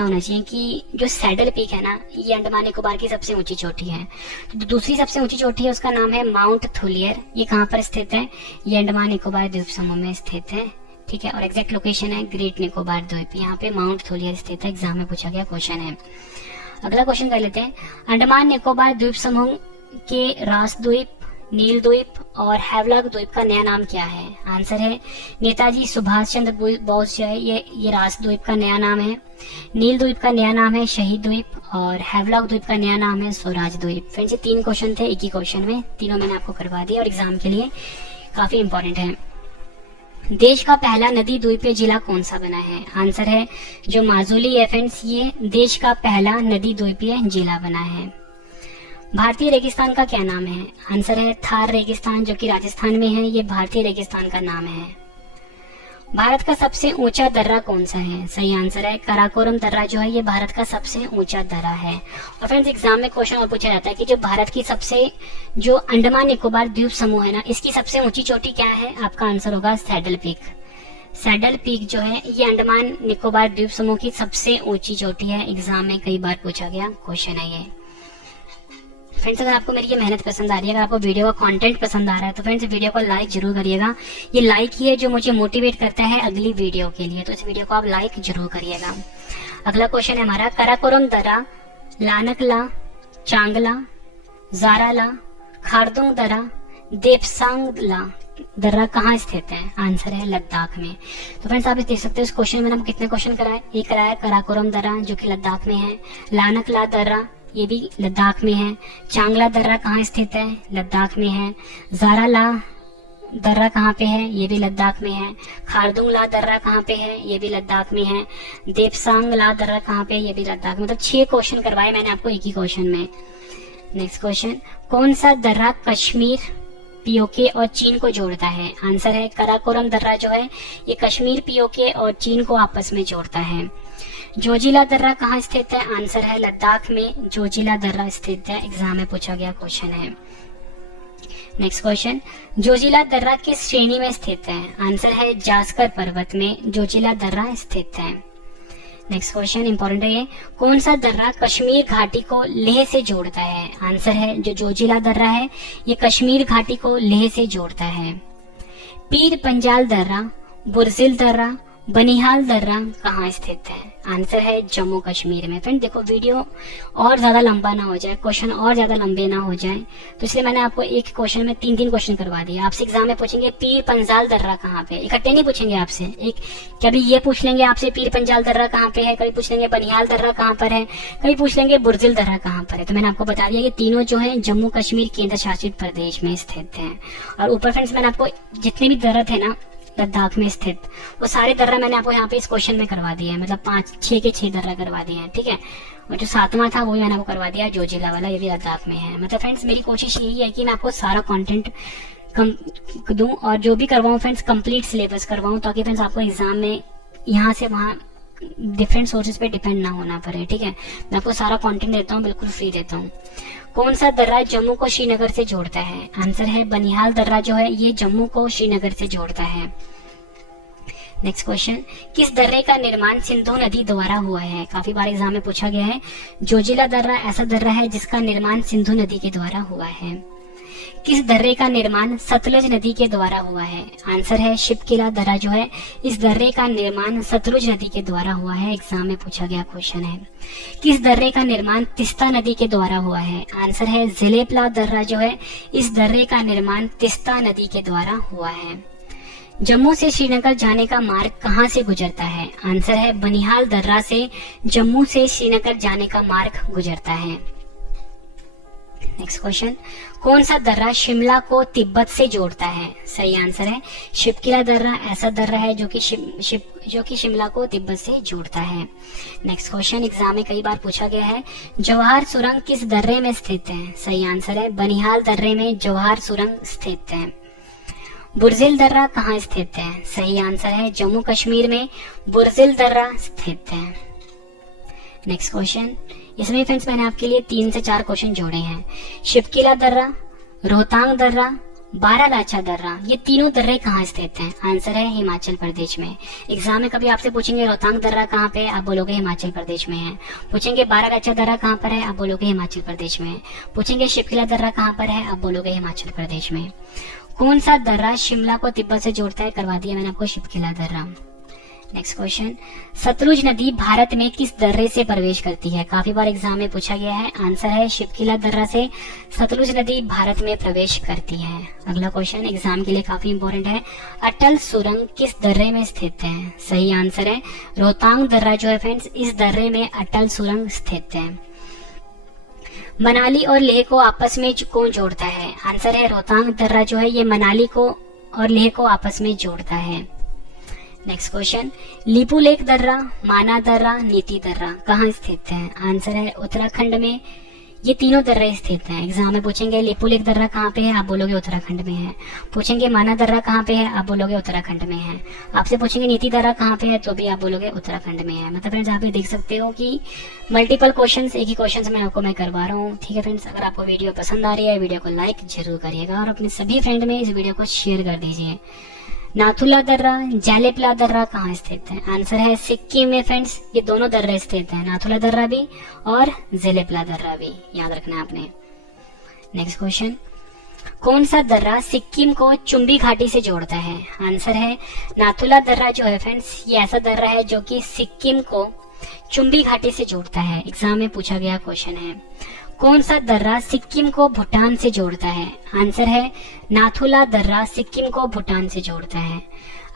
पता होना चाहिए कि जो सैडल पीक है ना, ये अंडमान निकोबार की सबसे ऊंची चोटी है। तो दूसरी सबसे ऊंची चोटी है उसका नाम है माउंट थुलियर। ये कहाँ पर स्थित है? ये अंडमान निकोबार द्वीप समूह में स्थित है, ठीक है। और एग्जैक्ट लोकेशन है ग्रेट निकोबार द्वीप, यहाँ पे माउंट थुलियर स्थित है। एग्जाम में पूछा गया क्वेश्चन है। अगला क्वेश्चन कर लेते हैं। अंडमान निकोबार द्वीप समूह के रास द्वीप, नील द्वीप और हैवलॉक द्वीप का नया नाम क्या है? आंसर है नेताजी सुभाष चंद्र बोस जो है ये रास द्वीप का नया नाम है। नील द्वीप का नया नाम है शहीद द्वीप और हैवलॉक द्वीप का नया नाम है स्वराज द्वीप। फ्रेंड्स, ये 3 क्वेश्चन थे एक ही क्वेश्चन में, तीनों मैंने आपको करवा दिया और एग्जाम के लिए काफी इंपॉर्टेंट है। देश का पहला नदी द्वीपीय जिला कौन सा बना है? आंसर है जो माजुली है फ्रेंड्स, ये देश का पहला नदी द्वीपीय जिला बना है। भारतीय रेगिस्तान का क्या नाम है? आंसर है थार रेगिस्तान, जो कि राजस्थान में है। ये भारतीय रेगिस्तान का नाम है। भारत का सबसे ऊंचा दर्रा कौन सा है? सही आंसर है काराकोरम दर्रा जो है ये भारत का सबसे ऊंचा दर्रा है। और फ्रेंड्स, एग्जाम में क्वेश्चन और पूछा जाता है कि जो अंडमान निकोबार द्वीप समूह है ना, इसकी सबसे ऊंची चोटी क्या है? आपका आंसर होगा सैडल पीक। सैडल पीक जो है ये अंडमान निकोबार द्वीप समूह की सबसे ऊंची चोटी है। एग्जाम में कई बार पूछा गया क्वेश्चन है ये। फ्रेंड्स, अगर आपको मेरी ये मेहनत पसंद आ रही है, अगर आपको वीडियो का कंटेंट पसंद आ रहा है तो फ्रेंड्स वीडियो को लाइक जरूर करिएगा। ये लाइक ही है जो मुझे मोटिवेट करता है अगली वीडियो के लिए, तो इस वीडियो को आप लाइक जरूर करिएगा। अगला क्वेश्चन है हमारा, काराकोरम दर्रा, लानकला, चांगला, जाराला, खारदुंग दर्रा, देपसांगला दर्रा कहाँ स्थित है? आंसर है लद्दाख में। तो फ्रेंड्स, आप देख सकते हो इस क्वेश्चन में हम कितने क्वेश्चन कराए। एक कराया काराकोरम दर्रा जो कि लद्दाख में है, लानकला दर्रा ये भी लद्दाख में है, चांगला दर्रा कहाँ स्थित है? लद्दाख में है। जाराला दर्रा कहाँ पे है? ये भी लद्दाख में है। खारदुंगला दर्रा कहाँ पे है? ये भी लद्दाख में है। देपसांगला दर्रा कहाँ पे है? ये भी लद्दाख में। मतलब 6 क्वेश्चन करवाए मैंने आपको एक ही क्वेश्चन में। नेक्स्ट क्वेश्चन, कौन सा दर्रा कश्मीर, पीओके और चीन को जोड़ता है? आंसर है काराकोरम दर्रा जो है ये कश्मीर, पीओके और चीन को आपस में जोड़ता है। जोजिला दर्रा कहाँ स्थित है? आंसर है लद्दाख में जोजिला दर्रा स्थित है। एग्जाम में पूछा गया क्वेश्चन है। नेक्स्ट क्वेश्चन, जोजिला दर्रा किस श्रेणी में स्थित है? आंसर है जास्कर पर्वत में जोजिला दर्रा स्थित है। नेक्स्ट क्वेश्चन इंपॉर्टेंट है ये, कौन सा दर्रा कश्मीर घाटी को लेह से जोड़ता है? आंसर है जो जोजिला दर्रा है ये कश्मीर घाटी को लेह से जोड़ता है। पीर पंजाल दर्रा, बुरजिल दर्रा, बनिहाल दर्रा कहाँ स्थित है? आंसर है जम्मू कश्मीर में। फ्रेंड देखो, वीडियो और ज्यादा लंबा ना हो जाए, क्वेश्चन और ज्यादा लंबे ना हो जाए, तो इसलिए मैंने आपको एक क्वेश्चन में 3 क्वेश्चन करवा दिए। आपसे एग्जाम में पूछेंगे पीर पंजाल दर्रा कहाँ पे, इकट्ठे नहीं पूछेंगे आपसे। एक कभी ये पूछ लेंगे आपसे पीर पंजाल दर्रा कहाँ पे है, कभी पूछ लेंगे बनिहाल दर्रा कहाँ पर है, कभी पूछ लेंगे बुरजिल दर्रा कहाँ पर है। तो मैंने आपको बता दिया कि तीनों जो है जम्मू कश्मीर केंद्र शासित प्रदेश में स्थित है। और ऊपर फ्रेंड्स मैंने आपको जितने भी दर्रा थे ना लद्दाख में स्थित, वो सारे दर्रा मैंने आपको यहाँ पे इस क्वेश्चन में करवा दिए हैं। मतलब 6 के 6 दर्रा करवा दिए हैं, ठीक है। और जो 7वां था वो भी मैंने आपको करवा दिया, जोजिला वाला, ये भी लद्दाख में है। मतलब फ्रेंड्स मेरी कोशिश यही है कि मैं आपको सारा कंटेंट दूं और जो भी करवाऊं फ्रेंड्स कंप्लीट सिलेबस करवाऊं, ताकि फ्रेंड्स आपको एग्जाम में यहाँ से वहाँ डिफरेंट सोर्सेज पे डिपेंड ना होना पड़े, ठीक है। मैं आपको सारा कंटेंट देता हूँ, बिल्कुल फ्री देता हूँ। कौन सा दर्रा जम्मू को श्रीनगर से जोड़ता है? आंसर है बनिहाल दर्रा जो है ये जम्मू को श्रीनगर से जोड़ता है। नेक्स्ट क्वेश्चन, किस दर्रे का निर्माण सिंधु नदी द्वारा हुआ है? काफी बार एग्जाम में पूछा गया है। जोजिला दर्रा ऐसा दर्रा है जिसका निर्माण सिंधु नदी के द्वारा हुआ है। किस दर्रे का निर्माण सतलुज नदी के द्वारा हुआ है? आंसर है शिवकिला दर्रा जो है इस दर्रे का निर्माण सतलुज नदी के द्वारा हुआ है। एग्जाम में पूछा गया क्वेश्चन है। किस दर्रे का निर्माण तिस्ता नदी के द्वारा हुआ है? आंसर है जिलेपला दर्रा जो है इस दर्रे का निर्माण तिस्ता नदी के द्वारा हुआ है। जम्मू से श्रीनगर जाने का मार्ग कहाँ से गुजरता है? आंसर है बनिहाल दर्रा से जम्मू से श्रीनगर जाने का मार्ग गुजरता है। नेक्स्ट क्वेश्चन, कौन सा दर्रा शिमला को तिब्बत से जोड़ता है? सही आंसर है शिवकिला दर्रा ऐसा दर्रा है जो कि शिमला को तिब्बत से जोड़ता है। नेक्स्ट क्वेश्चन एग्जाम में कई बार पूछा गया है, जवाहर सुरंग किस दर्रे में स्थित है? सही आंसर है बनिहाल दर्रे में जवाहर सुरंग स्थित है। बुरजिल दर्रा कहाँ स्थित है? सही आंसर है जम्मू कश्मीर में बुरजिल दर्रा स्थित है। नेक्स्ट क्वेश्चन, इसमें फ्रेंड्स मैंने आपके लिए 3 से 4 क्वेश्चन जोड़े हैं। शिवकिला दर्रा, रोहतांग दर्रा बारालाचा दर्रा, ये तीनों दर्रे कहाँ स्थित हैं? आंसर है हिमाचल प्रदेश में। एग्जाम में कभी आपसे पूछेंगे रोहतांग दर्रा कहाँ पे है, आप बोलोगे हिमाचल प्रदेश में है। पूछेंगे बारालाचा दर्रा कहाँ पर है, आप बोलोगे हिमाचल प्रदेश में। पूछेंगे शिपकिला दर्रा कहाँ पर है, आप बोलोगे हिमाचल प्रदेश में। कौन सा दर्रा शिमला को तिब्बत से जोड़ता है? करवा दिया मैंने आपको, शिपकिला दर्रा। नेक्स्ट क्वेश्चन, सतलुज नदी भारत में किस दर्रे से प्रवेश करती है? काफी बार एग्जाम में पूछा गया है। आंसर है शिपकिला दर्रा से सतलुज नदी भारत में प्रवेश करती है। अगला क्वेश्चन एग्जाम के लिए काफी इंपॉर्टेंट है। अटल सुरंग किस दर्रे में स्थित है? सही आंसर है रोहतांग दर्रा जो है फ्रेंड्स, इस दर्रे में अटल सुरंग स्थित है। मनाली और लेह को आपस में कौन जोड़ता है? आंसर है रोहतांग दर्रा जो है ये मनाली को और लेह को आपस में जोड़ता है। नेक्स्ट क्वेश्चन, लिपुलेख दर्रा, माना दर्रा, नीति दर्रा कहाँ स्थित है? आंसर है उत्तराखंड में ये तीनों दर्रे स्थित हैं। एग्जाम में पूछेंगे लिपुलेख दर्रा कहाँ पे है, आप बोलोगे उत्तराखंड में है। पूछेंगे माना दर्रा कहाँ पे है, आप बोलोगे उत्तराखंड में है। आपसे पूछेंगे नीति दर्रा कहाँ पे है, तो भी आप बोलोगे उत्तराखंड में है। मतलब फ्रेंड्स आप ये देख सकते हो कि मल्टीपल क्वेश्चंस एक ही क्वेश्चन में आपको मैं करवा रहा हूँ। ठीक है फ्रेंड्स, अगर आपको वीडियो पसंद आ रही है वीडियो को लाइक जरूर करिएगा और अपने सभी फ्रेंड में इस वीडियो को शेयर कर दीजिए। नाथुला दर्रा, जेलेपला दर्रा कहाँ स्थित है? आंसर है सिक्किम में फ्रेंड्स, ये दोनों दर्रे स्थित हैं, नाथुला दर्रा भी और जेलेपला दर्रा भी, याद रखना है आपने। नेक्स्ट क्वेश्चन, कौन सा दर्रा सिक्किम को चुम्बी घाटी से जोड़ता है? आंसर है नाथुला दर्रा जो है फ्रेंड्स, ये ऐसा दर्रा है जो कि सिक्किम को चुम्बी घाटी से जोड़ता है। एग्जाम में पूछा गया क्वेश्चन है। कौन सा दर्रा सिक्किम को भूटान से जोड़ता है? आंसर है नाथुला दर्रा सिक्किम को भूटान से जोड़ता है।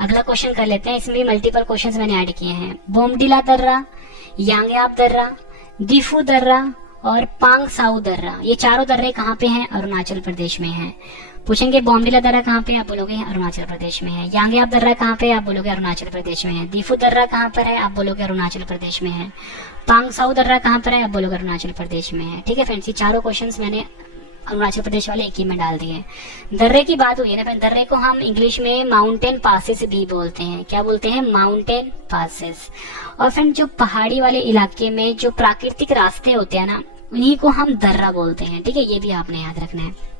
अगला क्वेश्चन कर लेते हैं, इसमें भी मल्टीपल क्वेश्चंस मैंने ऐड किए हैं। बोमडिला दर्रा, यांग्याप दर्रा, दिफू दर्रा और पांग साउ दर्रा, ये चारों दर्रे कहाँ पे हैं? अरुणाचल प्रदेश में हैं। पूछेंगे बोमडिला दर्रा कहाँ पे, आप बोलोगे अरुणाचल प्रदेश में है। यांग्याप दर्रा कहाँ पे, आप बोलोगे अरुणाचल प्रदेश में है। दिफू दर्रा कहाँ पर है, आप बोलोगे अरुणाचल प्रदेश में है। पांग साउ दर्रा कहाँ पर है, आप बोलोगे अरुणाचल प्रदेश में है। ठीक है फ्रेंड्स, ये चारों क्वेश्चंस मैंने अरुणाचल प्रदेश वाले एक ही में डाल दिए। दर्रे की बात हुई है ना, दर्रे को हम इंग्लिश में माउंटेन पासेस भी बोलते हैं। क्या बोलते हैं? Mountain passes. और फ्रेंड जो पहाड़ी वाले इलाके में जो प्राकृतिक रास्ते होते हैं ना, उन्हीं को हम दर्रा बोलते हैं। ठीक है, ये भी आपने याद रखना है।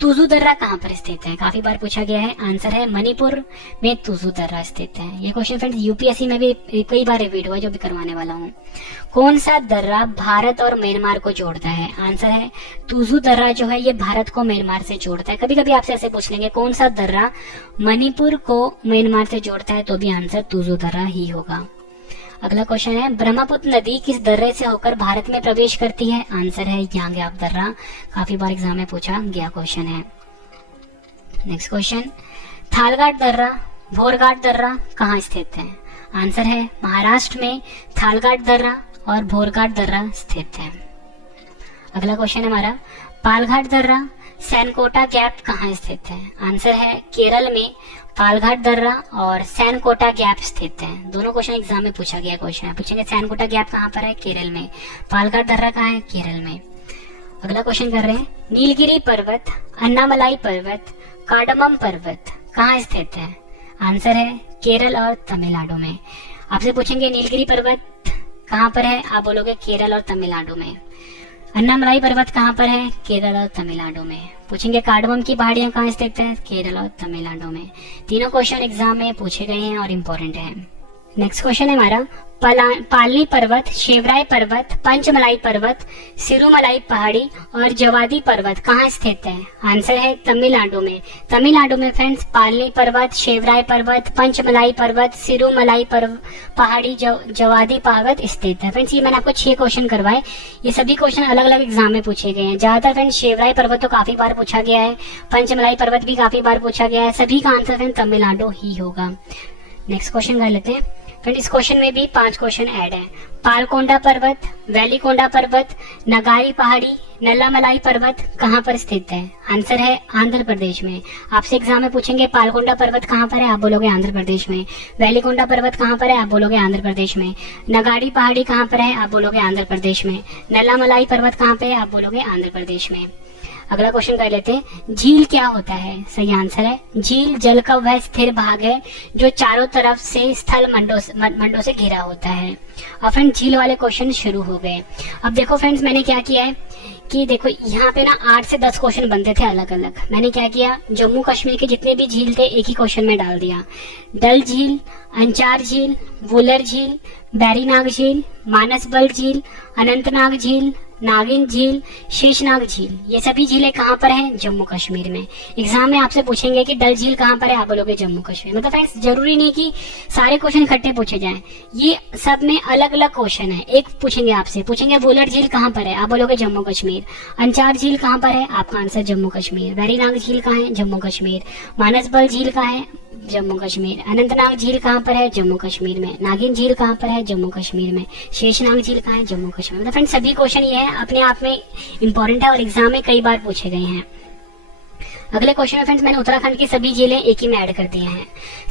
तुजू दर्रा कहाँ पर स्थित है? काफी बार पूछा गया है। आंसर है मणिपुर में तुजू दर्रा स्थित है। ये क्वेश्चन फ्रेंड्स यूपीएससी में भी कई बार रिपीट हुआ, जो भी करवाने वाला हूँ। कौन सा दर्रा भारत और म्यांमार को जोड़ता है? आंसर है तुजू दर्रा जो है ये भारत को म्यांमार से जोड़ता है। कभी कभी आपसे ऐसे पूछ लेंगे कौन सा दर्रा मणिपुर को म्यांमार से जोड़ता है, तो भी आंसर तुजू दर्रा ही होगा। अगला क्वेश्चन है, ब्रह्मपुत्र नदी किस दर्रे से होकर भारत में प्रवेश करती है? आंसर है यांग्याप दर्रा। काफी बार एग्जाम में पूछा गया क्वेश्चन है। नेक्स्ट क्वेश्चन, थालघाट दर्रा, भोरघाट दर्रा कहाँ स्थित है? आंसर है महाराष्ट्र में थालघाट दर्रा और भोरघाट दर्रा स्थित है। अगला क्वेश्चन है हमारा, पालघाट दर्रा, सैनकोटा गैप कहाँ स्थित है? आंसर है केरल में पालघाट दर्रा और सैनकोटा गैप स्थित है। दोनों क्वेश्चन एग्जाम में पूछा गया क्वेश्चन है। पूछेंगे सैनकोटा गैप कहाँ पर है? केरल में। पालघाट दर्रा कहाँ है? केरल में। अगला क्वेश्चन कर रहे हैं, नीलगिरी पर्वत, अन्नामलाई पर्वत, कार्डमम पर्वत कहाँ स्थित है? आंसर है केरल और तमिलनाडु में। आपसे पूछेंगे नीलगिरी पर्वत कहाँ पर है, आप बोलोगे केरल और तमिलनाडु में। अन्नामलाई पर्वत कहाँ पर है? केरल और तमिलनाडु में। पूछेंगे कार्डमम की पहाड़ियां कहाँ स्थित है? केरल और तमिलनाडु में। तीनों क्वेश्चन एग्जाम में पूछे गए हैं और इम्पोर्टेंट है। नेक्स्ट क्वेश्चन है हमारा, पालनी पर्वत, शेवराय पर्वत, पंचमलाई पर्वत, सिरुमलाई पहाड़ी और जवादी पर्वत कहाँ स्थित है? आंसर है तमिलनाडु में। तमिलनाडु में फ्रेंड्स पालनी पर्वत, शेवराय पर्वत, पंचमलाई पर्वत, सिरुमलाई पहाड़ी, जवादी पर्वत स्थित है। फ्रेंड्स ये मैंने आपको 6 क्वेश्चन करवाए, ये सभी क्वेश्चन अलग अलग एग्जाम में पूछे गए हैं। ज्यादातर फ्रेंड्स शेवराय पर्वत तो काफी बार पूछा गया है, पंचमलाई पर्वत भी काफी बार पूछा गया है। सभी का आंसर फ्रेंड तमिलनाडु ही होगा। नेक्स्ट क्वेश्चन कर लेते हैं फ्रेंड, इस क्वेश्चन में भी 5 क्वेश्चन ऐड है। पालकोंडा पर्वत, वैलीकोंडा पर्वत, नगारी पहाड़ी, नल्लामलाई पर्वत कहाँ पर स्थित है? आंसर है आंध्र प्रदेश में। आपसे एग्जाम में पूछेंगे पालकोंडा पर्वत कहाँ पर है, आप बोलोगे आंध्र प्रदेश में। वैलीकोंडा पर्वत कहाँ पर है, आप बोलोगे आंध्र प्रदेश में। नगाड़ी पहाड़ी कहाँ पर है, आप बोलोगे आंध्र प्रदेश में। नल्लामलाई पर्वत कहाँ पे है, आप बोलोगे आंध्र प्रदेश में। अगला क्वेश्चन कर लेते हैं, झील क्या होता है? सही आंसर है झील जल का वह स्थिर भाग है जो चारों तरफ से स्थल मंडों से घिरा होता है। अब फ्रेंड्स झील वाले क्वेश्चन शुरू हो गए। अब देखो फ्रेंड्स मैंने क्या किया है कि देखो यहाँ पे ना 8 से 10 क्वेश्चन बनते थे अलग अलग। मैंने क्या किया, जम्मू कश्मीर के जितने भी झील थे एक ही क्वेश्चन में डाल दिया। डल झील, अंचार झील, वुलर झील, बैरीनाग झील, मानसबल झील, अनंतनाग झील, नागिन झील, शेषनाग झील, ये सभी झीलें कहाँ पर हैं? जम्मू कश्मीर में। एग्जाम में आपसे पूछेंगे कि डल झील कहाँ पर है, आप बोलोगे जम्मू कश्मीर। मतलब फ्रेंड्स जरूरी नहीं कि सारे क्वेश्चन इकट्ठे पूछे जाएं, ये सब में अलग अलग क्वेश्चन है। एक पूछेंगे आपसे, पूछेंगे वुलर झील कहाँ पर है, आप बोलोगे जम्मू कश्मीर। अंचार झील कहाँ पर है, आपका आंसर जम्मू कश्मीर। बैरीनाग झील कहाँ है, जम्मू कश्मीर। मानसबल झील कहाँ है, जम्मू कश्मीर। अनंतनाग झील कहाँ पर है, जम्मू कश्मीर में। नागिन झील कहाँ पर है, जम्मू कश्मीर में। शेषनाग झील कहाँ है, जम्मू कश्मीर। मतलब फ्रेंड्स सभी क्वेश्चन ये है अपने आप में इंपॉर्टेंट है और एग्जाम में कई बार पूछे गए हैं। अगले क्वेश्चन में फ्रेंड्स मैंने उत्तराखंड की सभी झीलें एक ही में ऐड कर दिए हैं।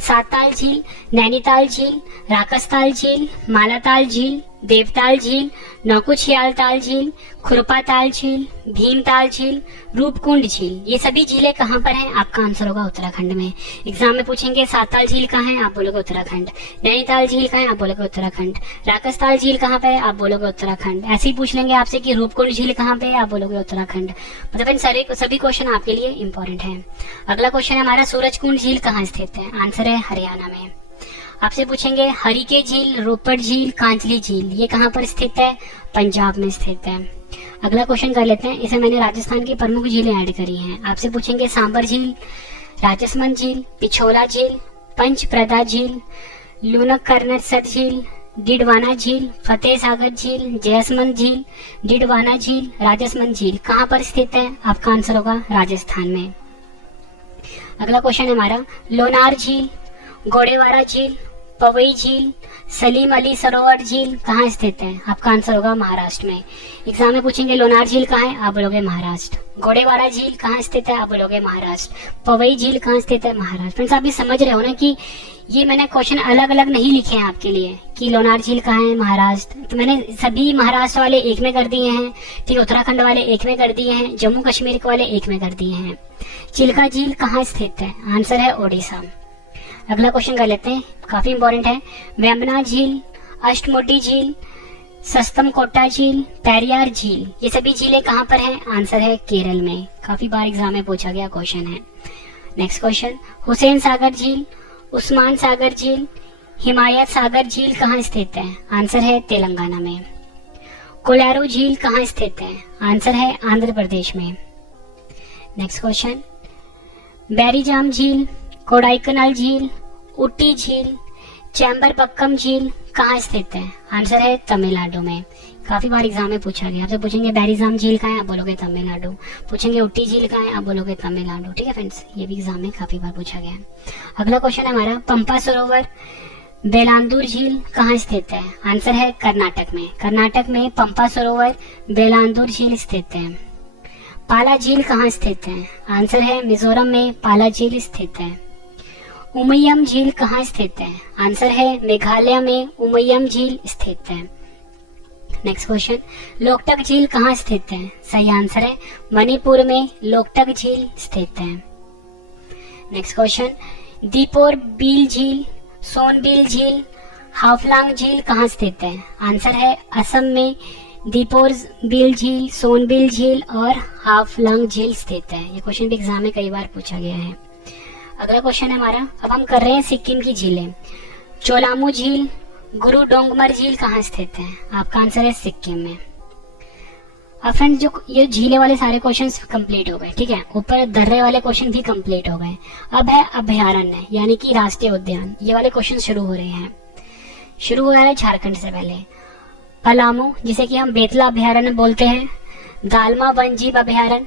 सातताल झील, नैनीताल झील, राकसताल झील, मालाताल झील, देवताल झील, नौकुचियाल ताल झील, खुरपा ताल झील, भीमताल झील, रूपकुंड झील, ये सभी झीलें कहाँ पर हैं? आपका आंसर होगा उत्तराखंड में। एग्जाम में पूछेंगे सातताल झील कहाँ है, आप बोलोगे उत्तराखंड। नैनीताल झील कहाँ है, आप बोलोगे उत्तराखंड। राकसताल झील कहाँ पे है, आप बोलोगे उत्तराखंड। ऐसे ही पूछ लेंगे आपसे कि रूपकुंड झील कहाँ पे है, आप बोलोगे उत्तराखंड। मतलब इन सभी क्वेश्चन आपके लिए इंपॉर्टेंट है। अगला क्वेश्चन है हमारा, सूरजकुंड झील कहाँ स्थित है? आंसर है हरियाणा में। आपसे पूछेंगे हरिके झील, रोपड़ झील, कांचली झील, ये कहाँ पर स्थित है? पंजाब में स्थित है। अगला क्वेश्चन कर लेते हैं, इसे मैंने राजस्थान की प्रमुख झीलें ऐड करी हैं। आपसे पूछेंगे सांबर झील, राजसमंद झील, पिछोला झील, पंचप्रदा झील, लूनकरनसर झील, डिडवाना झील, फतेह सागर झील, जयसमंद झील, डिडवाना झील, राजसमंद झील कहाँ पर स्थित है? आपका आंसर होगा राजस्थान में। अगला क्वेश्चन है हमारा, लोनार झील, गोडेवारा झील, पवई झील, सलीम अली सरोवर झील कहाँ स्थित है? आपका आंसर होगा महाराष्ट्र में। एग्जाम में पूछेंगे लोनार झील कहाँ है, आप बोलोगे महाराष्ट्र। गोडेवारा झील कहाँ स्थित है, आप बोलोगे महाराष्ट्र। पवई झील कहाँ स्थित है? महाराष्ट्र। फ्रेंड्स आप भी समझ रहे हो ना कि ये मैंने क्वेश्चन अलग अलग नहीं लिखे हैं आपके लिए कि लोनार झील कहाँ है, महाराष्ट्र। तो मैंने सभी महाराष्ट्र वाले एक में कर दिए हैं, ठीक, उत्तराखंड वाले एक में कर दिए हैं, जम्मू कश्मीर वाले एक में कर दिए हैं। चिल्का झील कहाँ स्थित है? आंसर है ओडिशा। अगला क्वेश्चन कर लेते हैं, काफी इंपॉर्टेंट है। वेम्बना झील, अष्टमुडी झील, सस्तम कोट्टा झील, पेरियार झील, ये सभी झीलें कहाँ पर हैं? आंसर है केरल में। काफी बार एग्जाम में पूछा गया क्वेश्चन है। नेक्स्ट क्वेश्चन, हुसैन सागर झील, उस्मान सागर झील, हिमायत सागर झील कहाँ स्थित है? आंसर है तेलंगाना में। कोलारू झील कहाँ स्थित है? आंसर है आंध्र प्रदेश में। नेक्स्ट क्वेश्चन, बैरीजाम झील, कोडाईकनाल झील, उटी झील, चैम्बरबक्कम झील कहाँ स्थित है? आंसर है तमिलनाडु में। काफी बार एग्जाम में पूछा गया। आपसे पूछेंगे बैरीजाम झील कहाँ है, आप बोलोगे तमिलनाडु। पूछेंगे उटी झील कहाँ है, आप बोलोगे तमिलनाडु। ठीक है फ्रेंड्स, ये भी एग्जाम में काफी बार पूछा गया। अगला क्वेश्चन है हमारा, पंपा सरोवर, बेलांदूर झील कहाँ स्थित है? आंसर है कर्नाटक में। कर्नाटक में पंपा सरोवर, बेलांदूर झील स्थित है। पाला झील कहाँ स्थित है? आंसर है मिजोरम में पाला झील स्थित है। उमयम झील कहाँ स्थित है? आंसर है मेघालय में उमयम झील स्थित है। नेक्स्ट क्वेश्चन, लोकटक झील कहाँ स्थित है? सही आंसर है मणिपुर में लोकटक झील स्थित है। नेक्स्ट क्वेश्चन, दीपोर बील झील, सोनबिल झील, हाफलांग झील कहाँ स्थित है? आंसर है असम में दीपोर बिल झील, सोनबिल झील और हाफलांग झील स्थित है। ये क्वेश्चन भी एग्जाम में कई बार पूछा गया है। अगला क्वेश्चन है हमारा, अब हम कर रहे हैं सिक्किम की झीलें। चोलामू झील, गुरु डोंगमर झील कहाँ स्थित है? आपका आंसर है सिक्किम में। अब फ्रेंड्स जो ये झीलें वाले सारे क्वेश्चंस कंप्लीट हो गए, ठीक है। ऊपर दर्रे वाले क्वेश्चन भी कंप्लीट हो गए। अब है अभयारण्य यानी कि राष्ट्रीय उद्यान, ये वाले क्वेश्चन शुरू हो रहे हैं। शुरू हो रहा है झारखंड से पहले। पलामू, जिसे कि हम बेतला अभयारण्य बोलते हैं, दालमा वन जीव अभयारण्य,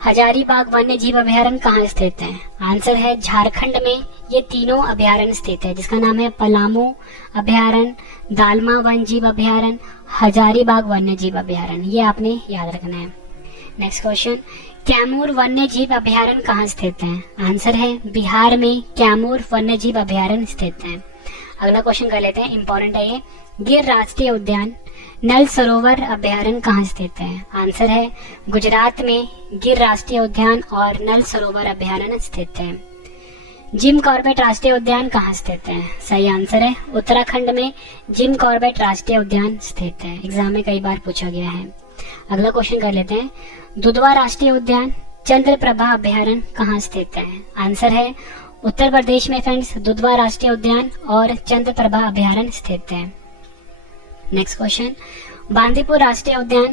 हजारीबाग वन्य जीव अभयारण्य कहाँ स्थित है? आंसर है झारखंड में ये तीनों अभयारण्य स्थित है, जिसका नाम है पलामू अभयारण्य, दालमा वन जीव अभयारण्य, हजारीबाग वन्य जीव अभयारण्य। ये आपने याद रखना है। नेक्स्ट क्वेश्चन, कैमूर वन्य जीव अभयारण्य कहाँ स्थित है? आंसर है बिहार में कैमूर वन्य जीव अभयारण्य स्थित है। अगला क्वेश्चन कर लेते हैं, इंपॉर्टेंट है ये। गिर राष्ट्रीय उद्यान नल सरोवर अभयारण्य कहाँ स्थित है? आंसर है गुजरात में गिर राष्ट्रीय उद्यान और नल सरोवर अभयारण्य स्थित है। जिम कॉर्बेट राष्ट्रीय उद्यान कहाँ स्थित है? सही आंसर है उत्तराखंड में जिम कॉर्बेट राष्ट्रीय उद्यान स्थित है। एग्जाम में कई बार पूछा गया है। अगला क्वेश्चन कर लेते हैं। दुधवा राष्ट्रीय उद्यान चंद्रप्रभा अभयारण्य कहाँ स्थित है? आंसर है उत्तर प्रदेश में फ्रेंड्स दुधवा राष्ट्रीय उद्यान और चंद्रप्रभा अभयारण्य स्थित है। नेक्स्ट क्वेश्चन, बांदीपुर राष्ट्रीय उद्यान,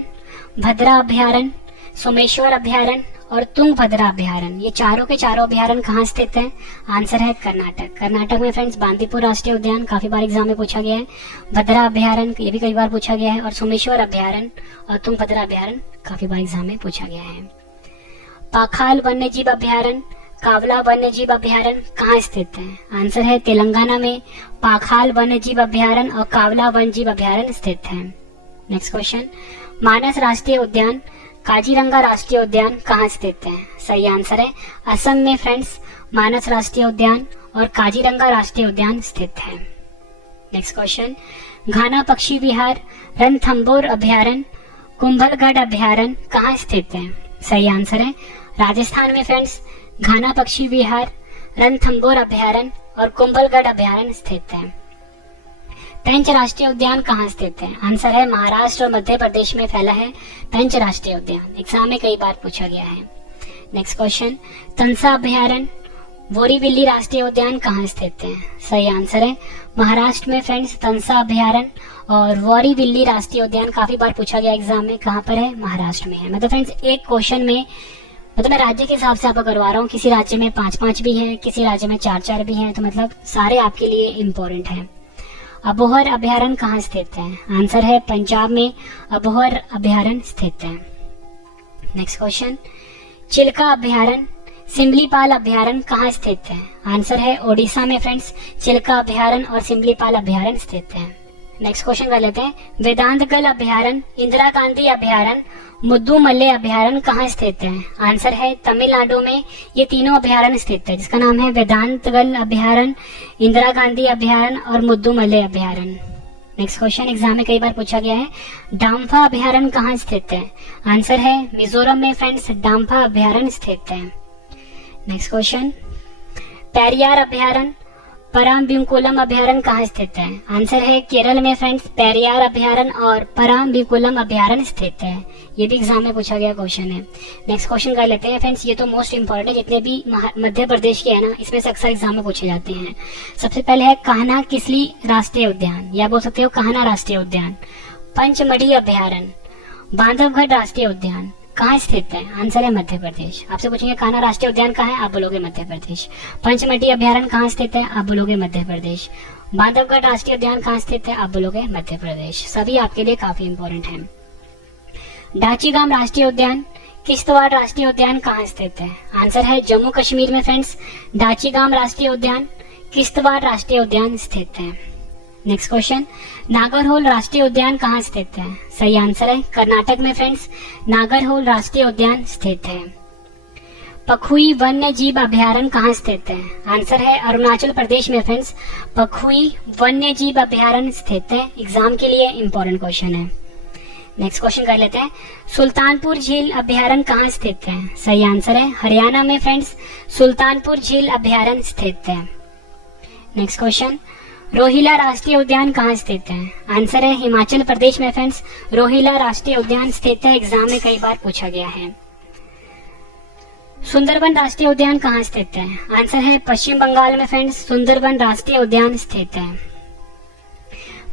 भद्रा अभयारण्य, सोमेश्वर अभयारण्य और तुंगभद्रा अभयारण्य, ये चारों के चारों अभयारण्य कहाँ स्थित है? आंसर है कर्नाटक। कर्नाटक में फ्रेंड्स बांदीपुर राष्ट्रीय उद्यान काफी बार एग्जाम में पूछा गया है, भद्रा अभयारण्य ये भी कई बार पूछा गया है और सोमेश्वर अभयारण्य और तुंगभद्रा अभयारण्य काफी बार एग्जाम में पूछा गया है। पाखाल वन्य जीव अभयारण्य, कावला वन्य जीव अभयारण्य कहाँ स्थित है? आंसर है तेलंगाना में पाखाल वन्य जीव अभयारण्य और कावला वन्य जीव अभयारण्य स्थित है। नेक्स्ट क्वेश्चन, मानस राष्ट्रीय उद्यान, काजीरंगा राष्ट्रीय उद्यान कहाँ स्थित है? सही आंसर है असम में फ्रेंड्स मानस राष्ट्रीय उद्यान और काजीरंगा राष्ट्रीय उद्यान स्थित है। नेक्स्ट क्वेश्चन, घाना पक्षी विहार, रणथंभौर अभयारण्य, कुंभलगढ़ अभयारण्य कहाँ स्थित है? सही आंसर है राजस्थान में फ्रेंड्स घाना पक्षी विहार, रणथंभौर अभयारण्य और कुंभलगढ़ अभयारण्य स्थित है। पेंच राष्ट्रीय उद्यान कहाँ स्थित है? आंसर है महाराष्ट्र और मध्य प्रदेश में फैला है पेंच राष्ट्रीय उद्यान। एग्जाम में कई बार पूछा गया है। नेक्स्ट क्वेश्चन, तंसा अभयारण्य, बोरीविल्ली राष्ट्रीय उद्यान कहाँ स्थित है? सही आंसर है महाराष्ट्र में फ्रेंड्स तंसा अभयारण्य और बोरीविल्ली राष्ट्रीय उद्यान काफी बार पूछा गया एग्जाम में, कहाँ पर है? महाराष्ट्र में है। मतलब फ्रेंड्स एक क्वेश्चन में मैं राज्य के हिसाब से आपको करवा रहा हूँ, किसी राज्य में 5-5 भी है, किसी राज्य में 4-4 भी है, तो मतलब सारे आपके लिए इम्पोर्टेंट है। अबोहर अभयारण्य कहाँ स्थित है? आंसर है पंजाब में अबोहर अभयारण्य स्थित है। नेक्स्ट क्वेश्चन, चिल्का अभयारण्य, सिमलीपाल अभयारण्य कहाँ स्थित है? आंसर है ओडिशा में फ्रेंड्स चिल्का अभयारण्य और सिमलीपाल अभयारण्य स्थित है। नेक्स्ट क्वेश्चन कर लेते हैं। वेदांतगल अभयारण्य, इंदिरा गांधी अभयारण्य, मुद्दुमल्ले अभयारण्य कहाँ स्थित है? आंसर है तमिलनाडु में ये तीनों अभयारण्य स्थित है, जिसका नाम है वेदांतगल अभयारण्य, इंदिरा गांधी अभयारण्य और मुद्दुमल्ले अभयारण्य। नेक्स्ट क्वेश्चन एग्जाम में कई बार पूछा गया है। डाम्फा अभयारण्य कहाँ स्थित है? आंसर है मिजोरम में फ्रेंड्स डाम्फा अभयारण्य स्थित है। नेक्स्ट क्वेश्चन, पेरियार अभयारण्य, पराम्बिकुलम अभयारण्य कहाँ स्थित है? आंसर है केरल में फ्रेंड्स पेरियार अभयारण्य और पराम्बिकुलम अभयारण्य स्थित है। ये भी एग्जाम में पूछा गया क्वेश्चन है। नेक्स्ट क्वेश्चन कर लेते हैं फ्रेंड्स, ये तो मोस्ट इंपोर्टेंट है, जितने भी मध्य प्रदेश के है ना इसमें से अक्सर एग्जाम में पूछे जाते हैं। सबसे पहले है कान्हा किसली राष्ट्रीय उद्यान, या बोल सकते हो कान्हा राष्ट्रीय उद्यान। पंचमढ़ी अभयारण्य, बांधवगढ़ राष्ट्रीय उद्यान कहाँ स्थित है? आंसर है मध्य प्रदेश। आपसे पूछेंगे कान्हा राष्ट्रीय उद्यान कहाँ है? आप बोलोगे मध्य प्रदेश। पंचमढ़ी अभयारण्य कहाँ स्थित है? आप बोलोगे मध्य प्रदेश। बांधवगढ़ राष्ट्रीय उद्यान कहाँ स्थित है? आप बोलोगे मध्य प्रदेश। सभी आपके लिए काफी इंपॉर्टेंट है। डाचीगाम राष्ट्रीय उद्यान, किश्तवाड़ राष्ट्रीय उद्यान कहाँ स्थित है? आंसर है जम्मू कश्मीर में फ्रेंड्स डाचीगाम राष्ट्रीय उद्यान, किश्तवाड़ राष्ट्रीय उद्यान स्थित है। नेक्स्ट क्वेश्चन, नागरहोल राष्ट्रीय उद्यान कहाँ स्थित है? सही आंसर है कर्नाटक में फ्रेंड्स नागरहोल राष्ट्रीय उद्यान स्थित है। पखुई वन्य जीव अभयारण्य कहाँ स्थित है? आंसर है अरुणाचल प्रदेश में फ्रेंड्स पखुई वन्य जीव अभयारण्य स्थित है। एग्जाम के लिए इंपॉर्टेंट क्वेश्चन है। नेक्स्ट क्वेश्चन कर लेते हैं। सुल्तानपुर झील अभयारण्य कहाँ स्थित है? सही आंसर है हरियाणा में फ्रेंड्स सुल्तानपुर झील अभयारण्य स्थित है। नेक्स्ट क्वेश्चन, रोहिला राष्ट्रीय उद्यान कहाँ स्थित है? आंसर है हिमाचल प्रदेश में फ्रेंड्स रोहिला राष्ट्रीय उद्यान स्थित है। एग्जाम में कई बार पूछा गया है। सुंदरबन राष्ट्रीय उद्यान कहाँ स्थित है? आंसर है पश्चिम बंगाल में फ्रेंड्स सुंदरबन राष्ट्रीय उद्यान स्थित है।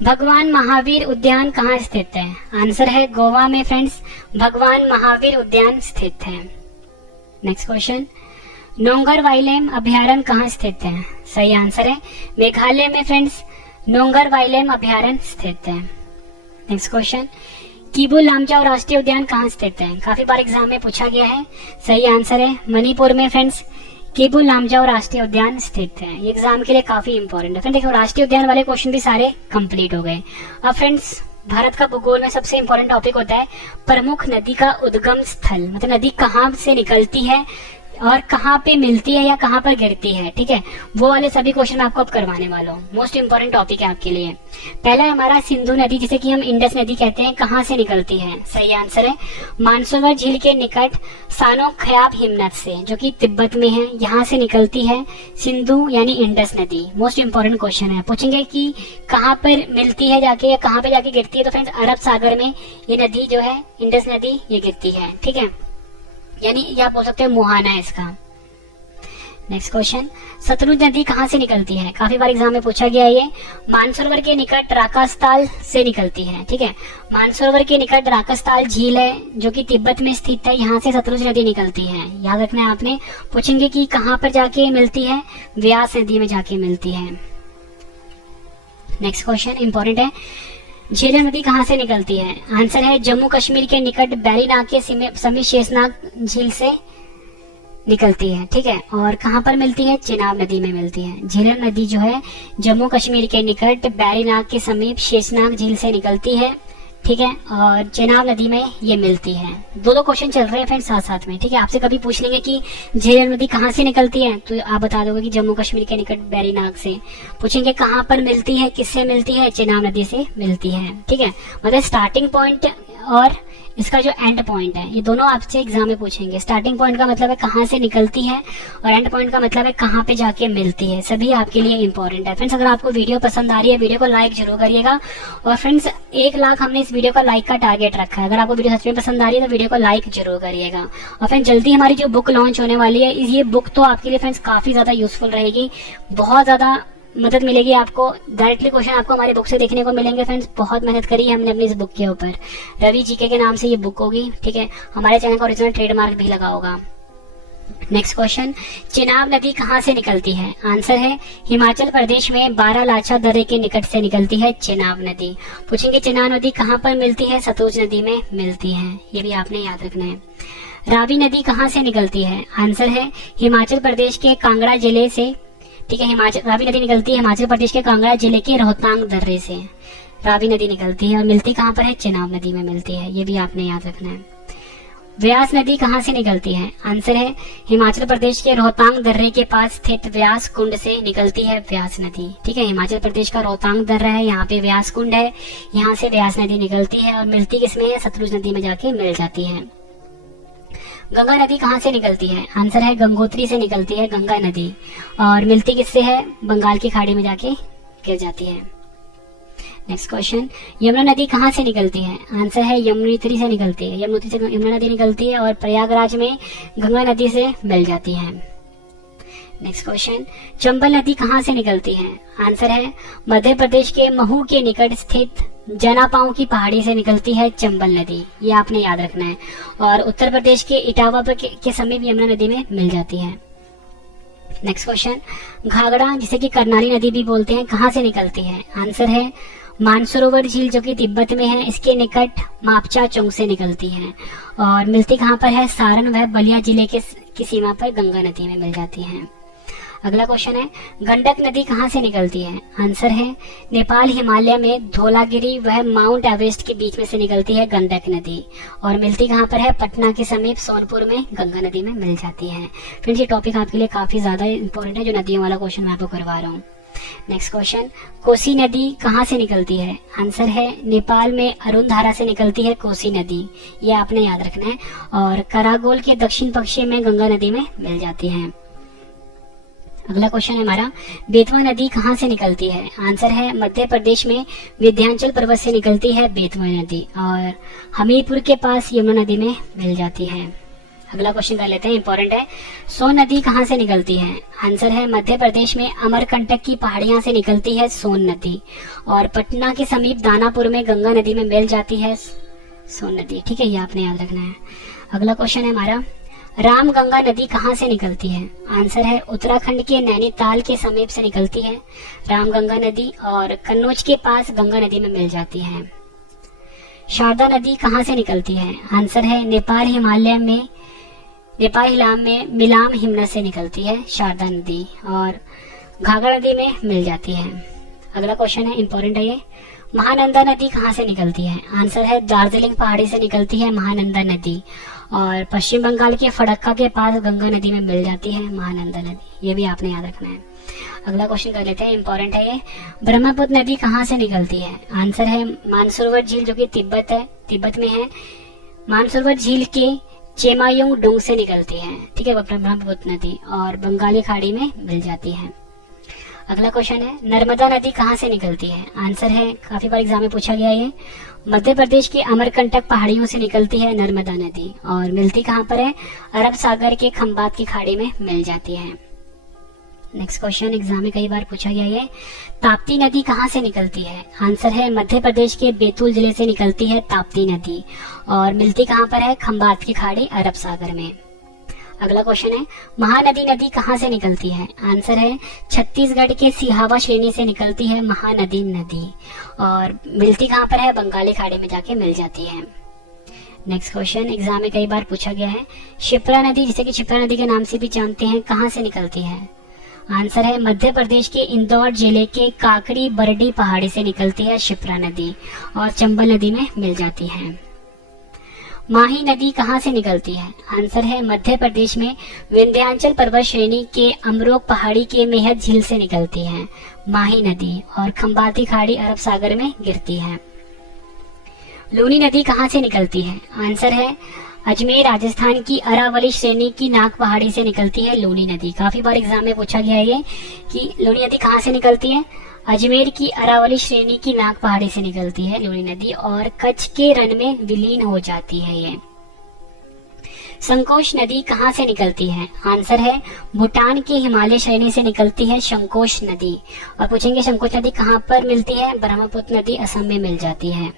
भगवान महावीर उद्यान कहाँ स्थित है? आंसर है गोवा में फ्रेंड्स भगवान महावीर उद्यान स्थित है। नेक्स्ट क्वेश्चन, नोंगर वाइलेम अभयारण्य कहाँ स्थित है? सही आंसर है मेघालय में फ्रेंड्स नोंगर वाइलेम अभयारण्य स्थित है। नेक्स्ट क्वेश्चन, किबू लामजाओ राष्ट्रीय उद्यान कहाँ स्थित है? काफी बार एग्जाम में पूछा गया है। सही आंसर है मणिपुर में फ्रेंड्स किबू लामजाओ राष्ट्रीय उद्यान स्थित है। ये एग्जाम के लिए काफी इंपॉर्टेंट है। फ्रेंड देखो राष्ट्रीय उद्यान वाले क्वेश्चन भी सारे कंप्लीट हो गए। अब फ्रेंड्स भारत का भूगोल में सबसे इंपॉर्टेंट टॉपिक होता है प्रमुख नदी का उद्गम स्थल, मतलब नदी कहाँ से निकलती है, और कहाँ पे मिलती है या कहाँ पर गिरती है, ठीक है, वो वाले सभी क्वेश्चन मैं आपको अब करवाने वाला हूँ। मोस्ट इंपोर्टेंट टॉपिक है आपके लिए। पहला है हमारा सिंधु नदी, जिसे कि हम इंडस नदी कहते हैं, कहाँ से निकलती है? सही आंसर है मानसरोवर झील के निकट सानो खयाब हिमनद से, जो कि तिब्बत में है, यहाँ से निकलती है सिंधु यानी इंडस नदी। मोस्ट इंपोर्टेंट क्वेश्चन है, पूछेंगे कि कहाँ पर मिलती है जाके या कहाँ पे जाके गिरती है, तो फ्रेंड्स अरब सागर में ये नदी जो है इंडस नदी ये गिरती है, ठीक है, यानी ये आप बोल सकते हो मुहाना है इसका। नेक्स्ट क्वेश्चन, सतलुज नदी कहाँ से निकलती है? काफी बार एग्जाम में पूछा गया है ये। मानसरोवर के निकट राकास्ताल से निकलती है, ठीक है, मानसरोवर के निकट राकास्ताल झील है जो कि तिब्बत में स्थित है, यहाँ से सतलुज नदी निकलती है, याद रखना है आपने। पूछेंगे कि कहाँ पर जाके मिलती है? व्यास नदी में जाके मिलती है। नेक्स्ट क्वेश्चन इंपॉर्टेंट है, झेलम नदी कहाँ से निकलती है? आंसर है जम्मू कश्मीर के निकट बैरीनाग के समीप शेषनाग झील से निकलती है, ठीक है, और कहाँ पर मिलती है? चेनाब नदी में मिलती है। झेलम नदी जो है जम्मू कश्मीर के निकट बैरीनाग के समीप शेषनाग झील से निकलती है, ठीक है, और चेनाब नदी में ये मिलती है। दो क्वेश्चन चल रहे हैं फ्रेंड्स साथ साथ में, ठीक है। आपसे कभी पूछ लेंगे कि झेलम नदी कहाँ से निकलती है, तो आप बता दोगे कि जम्मू कश्मीर के निकट बैरीनाग से। पूछेंगे कहाँ पर मिलती है, किससे मिलती है? चेनाब नदी से मिलती है, ठीक है। मतलब स्टार्टिंग पॉइंट और इसका जो एंड पॉइंट है, ये दोनों आपसे एग्जाम में पूछेंगे। स्टार्टिंग पॉइंट का मतलब है कहाँ से निकलती है और एंड पॉइंट का मतलब है कहाँ पे जाके मिलती है। सभी आपके लिए इंपॉर्टेंट है। फ्रेंड्स अगर आपको वीडियो पसंद आ रही है, वीडियो को लाइक जरूर करिएगा। और फ्रेंड्स 1 लाख हमने इस वीडियो का लाइक का टारगेट रखा है। अगर आपको वीडियो सच में पसंद आ रही है तो वीडियो को लाइक जरूर करिएगा। और फ्रेंड्स जल्दी हमारी जो बुक लॉन्च होने वाली है, ये बुक तो आपके लिए फ्रेंड्स काफी ज्यादा यूजफुल रहेगी, बहुत ज्यादा मदद मिलेगी आपको। डायरेक्टली क्वेश्चन आपको हमारी बुक से देखने को मिलेंगे। फ्रेंड्स बहुत मेहनत करी है हमने अपनी इस बुक के ऊपर। रवि जीके के नाम से ये बुक होगी, ठीक है। हमारे चैनल का ओरिजिनल ट्रेडमार्क भी लगा होगा। नेक्स्ट क्वेश्चन, चेनाब नदी कहाँ से निकलती है? आंसर है हिमाचल प्रदेश में बारालाचा दर्रे के निकट से निकलती है चेनाब नदी। पूछेंगे चेनाब नदी कहाँ पर मिलती है? सतलुज नदी में मिलती है, ये भी आपने याद रखना है। रावी नदी कहाँ से निकलती है? आंसर है हिमाचल प्रदेश के कांगड़ा जिले से, ठीक है। रावी नदी निकलती है हिमाचल प्रदेश के कांगड़ा जिले के रोहतांग दर्रे से। रावी नदी निकलती है और मिलती कहाँ पर है? चेनाब नदी में मिलती है, ये भी आपने याद रखना है। व्यास नदी कहाँ से निकलती है? आंसर है हिमाचल प्रदेश के रोहतांग दर्रे के पास स्थित व्यास कुंड से निकलती है व्यास नदी, ठीक है। हिमाचल प्रदेश का रोहतांग दर्रा है, यहाँ पे व्यास कुंड है, यहाँ से व्यास नदी निकलती है और मिलती किसमें है? सतलुज नदी में जाके मिल जाती है। गंगा नदी कहाँ से निकलती है? आंसर है गंगोत्री से निकलती है गंगा नदी और मिलती किससे है? बंगाल की खाड़ी में जाके गिर जाती है। नेक्स्ट क्वेश्चन, यमुना नदी कहाँ से निकलती है? आंसर है यमुनोत्री से निकलती है। यमुनोत्री से यमुना नदी निकलती है और प्रयागराज में गंगा नदी से मिल जाती है। नेक्स्ट क्वेश्चन, चंबल नदी कहाँ से निकलती है? आंसर है मध्य प्रदेश के महू के निकट स्थित जनापाऊ की पहाड़ी से निकलती है चंबल नदी, ये आपने याद रखना है। और उत्तर प्रदेश के इटावा के समीप यमुना नदी में मिल जाती है। नेक्स्ट क्वेश्चन, घाघरा जिसे कि करनाली नदी भी बोलते हैं, कहाँ से निकलती है? आंसर है मानसरोवर झील जो कि तिब्बत में है, इसके निकट मापचा चौक से निकलती है और मिलती कहाँ पर है? सारण व बलिया जिले की सीमा पर गंगा नदी में मिल जाती है। अगला क्वेश्चन है, गंडक नदी कहाँ से निकलती है? आंसर है नेपाल हिमालय में धौलागिरी व माउंट एवरेस्ट के बीच में से निकलती है गंडक नदी और मिलती कहाँ पर है? पटना के समीप सोनपुर में गंगा नदी में मिल जाती है। फ्रेंड्स ये टॉपिक आपके लिए काफी ज्यादा इंपॉर्टेंट है, जो नदियों वाला क्वेश्चन मैं आपको करवा रहा हूँ। नेक्स्ट क्वेश्चन, कोसी नदी कहाँ से निकलती है? आंसर है नेपाल में अरुण धारा से निकलती है कोसी नदी, ये आपने याद रखना है और करागोल के दक्षिण पश्चिम में गंगा नदी में मिल जाती है। अगला क्वेश्चन है हमारा, बेतवा नदी कहाँ से निकलती है? आंसर है मध्य प्रदेश में विंध्याचल पर्वत से निकलती है बेतवा नदी और हमीरपुर के पास यमुना नदी में मिल जाती है। अगला क्वेश्चन कर लेते हैं, इंपॉर्टेंट है। सोन नदी कहाँ से निकलती है? आंसर है मध्य प्रदेश में अमरकंटक की पहाड़ियां से निकलती है सोन नदी और पटना के समीप दानापुर में गंगा नदी में मिल जाती है सोन नदी, ठीक है, ये आपने याद रखना है। अगला क्वेश्चन है हमारा, रामगंगा नदी कहाँ से निकलती है? आंसर है उत्तराखंड के नैनीताल के समीप से निकलती है रामगंगा नदी और कन्नौज के पास गंगा नदी में मिल जाती है। शारदा नदी कहाँ से निकलती है? आंसर है नेपाल में मिलाम हिमनद से निकलती है शारदा नदी और घाघरा नदी में मिल जाती है। अगला क्वेश्चन है, इंपॉर्टेंट है ये, महानंदा नदी कहाँ से निकलती है? आंसर है दार्जिलिंग पहाड़ी से निकलती है महानंदा नदी, और पश्चिम बंगाल के फड़क्का के पास गंगा नदी में मिल जाती है महानंदा नदी। ये भी आपने याद रखना है। अगला क्वेश्चन कर लेते हैं, इंपॉर्टेंट है ये। ब्रह्मपुत्र नदी कहाँ से निकलती है? आंसर है मानसरोवर झील, जो कि तिब्बत में है। मानसरोवर झील के चेमायुंग डोंग से निकलती है, ठीक है, ब्रह्मपुत्र नदी, और बंगाली खाड़ी में मिल जाती है। अगला क्वेश्चन है, नर्मदा नदी कहाँ से निकलती है? आंसर है, काफी बार एग्जाम में पूछा गया ये, मध्य प्रदेश की अमरकंटक पहाड़ियों से निकलती है नर्मदा नदी, और मिलती कहाँ पर है? अरब सागर के खंबात की खाड़ी में मिल जाती है। नेक्स्ट क्वेश्चन एग्जाम में कई बार पूछा गया ये, ताप्ती नदी कहाँ से निकलती है? आंसर है मध्य प्रदेश के बैतूल जिले से निकलती है ताप्ती नदी, और मिलती कहाँ पर है? खंबात की खाड़ी अरब सागर में। अगला क्वेश्चन है, महानदी नदी कहाँ से निकलती है? आंसर है छत्तीसगढ़ के सिहावा श्रेणी से निकलती है महानदी नदी, और मिलती कहाँ पर है? बंगाली खाड़ी में जाके मिल जाती है। नेक्स्ट क्वेश्चन एग्जाम में कई बार पूछा गया है, शिप्रा नदी, जिसे कि शिप्रा नदी के नाम से भी जानते हैं, कहाँ से निकलती है? आंसर है मध्य प्रदेश के इंदौर जिले के काकड़ी बरडी पहाड़ी से निकलती है शिप्रा नदी, और चंबल नदी में मिल जाती है। माही नदी कहाँ से निकलती है? आंसर है मध्य प्रदेश में विंध्याचल पर्वत श्रेणी के अमरोक पहाड़ी के मेहत झील से निकलती है माही नदी, और खंबाती खाड़ी अरब सागर में गिरती है। लूनी नदी कहाँ से निकलती है? आंसर है अजमेर राजस्थान की अरावली श्रेणी की नाग पहाड़ी से निकलती है लूनी नदी। काफी बार एग्जाम में पूछा गया है ये कि लूनी नदी कहाँ से निकलती है? अजमेर की अरावली श्रेणी की नाग पहाड़ी से निकलती है लूनी नदी, और कच्छ के रण में विलीन हो जाती है ये। संकोश नदी कहाँ से निकलती है? आंसर है भूटान के हिमालय श्रेणी से निकलती है संकोश नदी, और पूछेंगे संकोश नदी कहाँ पर मिलती है? ब्रह्मपुत्र नदी असम में मिल जाती है।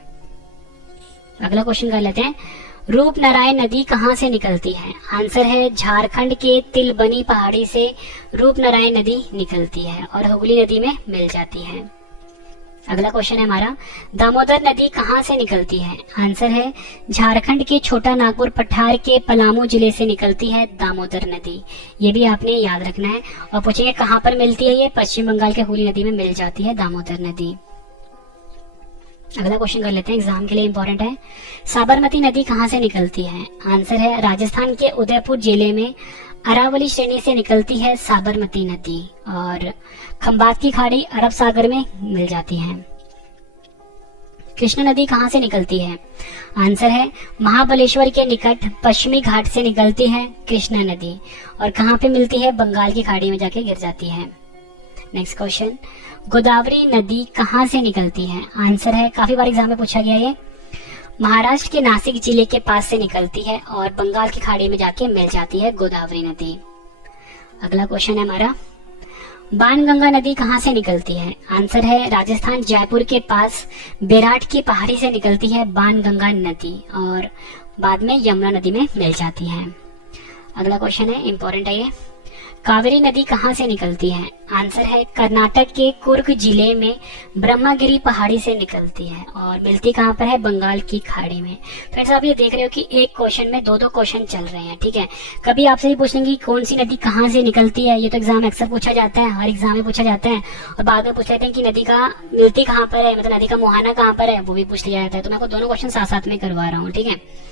अगला क्वेश्चन कर लेते हैं, रूपनारायण नदी कहाँ से निकलती है? आंसर है झारखंड के तिलबनी पहाड़ी से रूपनारायण नदी निकलती है, और हुगली नदी में मिल जाती है। अगला क्वेश्चन है हमारा, दामोदर नदी कहाँ से निकलती है? आंसर है झारखंड के छोटा नागपुर पठार के पलामू जिले से निकलती है दामोदर नदी। ये भी आपने याद रखना है। और पूछेंगे कहाँ पर मिलती है ये? पश्चिम बंगाल के हुगली नदी में मिल जाती है दामोदर नदी। अगला क्वेश्चन कर लेते हैं, एग्जाम के लिए इंपॉर्टेंट है, साबरमती नदी कहाँ से निकलती है? आंसर है राजस्थान के उदयपुर जिले में अरावली श्रेणी से निकलती है साबरमती नदी, और खंबात की खाड़ी अरब सागर में मिल जाती है। कृष्णा नदी कहाँ से निकलती है? आंसर है महाबलेश्वर के निकट पश्चिमी घाट से निकलती है कृष्णा नदी, और कहाँ पे मिलती है? बंगाल की खाड़ी में जाके गिर जाती है। नेक्स्ट क्वेश्चन, गोदावरी नदी कहाँ से निकलती है? आंसर है, काफी बार एग्जाम में पूछा गया ये, महाराष्ट्र के नासिक जिले के पास से निकलती है, और बंगाल की खाड़ी में जाके मिल जाती है गोदावरी नदी। अगला क्वेश्चन है हमारा, बाणगंगा नदी कहाँ से निकलती है? आंसर है राजस्थान जयपुर के पास बेराट की पहाड़ी से निकलती है बाणगंगा नदी, और बाद में यमुना नदी में मिल जाती है। अगला क्वेश्चन है, इंपॉर्टेंट है ये, कावेरी नदी कहाँ से निकलती है? आंसर है कर्नाटक के कुर्ग जिले में ब्रह्मगिरी पहाड़ी से निकलती है, और मिलती कहाँ पर है? बंगाल की खाड़ी में। फ्रेंड्स, आप ये देख रहे हो कि एक क्वेश्चन में दो क्वेश्चन चल रहे हैं, ठीक है। कभी आपसे ही पूछेंगे कौन सी नदी कहाँ से निकलती है, ये तो एग्जाम अक्सर पूछा जाता है, हर एग्जाम में पूछा जाता है, और बाद में पूछ लेते हैं कि नदी का मिलती कहाँ पर है, मतलब नदी का मुहाना कहाँ पर है, वो भी पूछ लिया जाता है। तो मैं आपको दोनों क्वेश्चन साथ साथ में करवा रहा हूँ, ठीक है।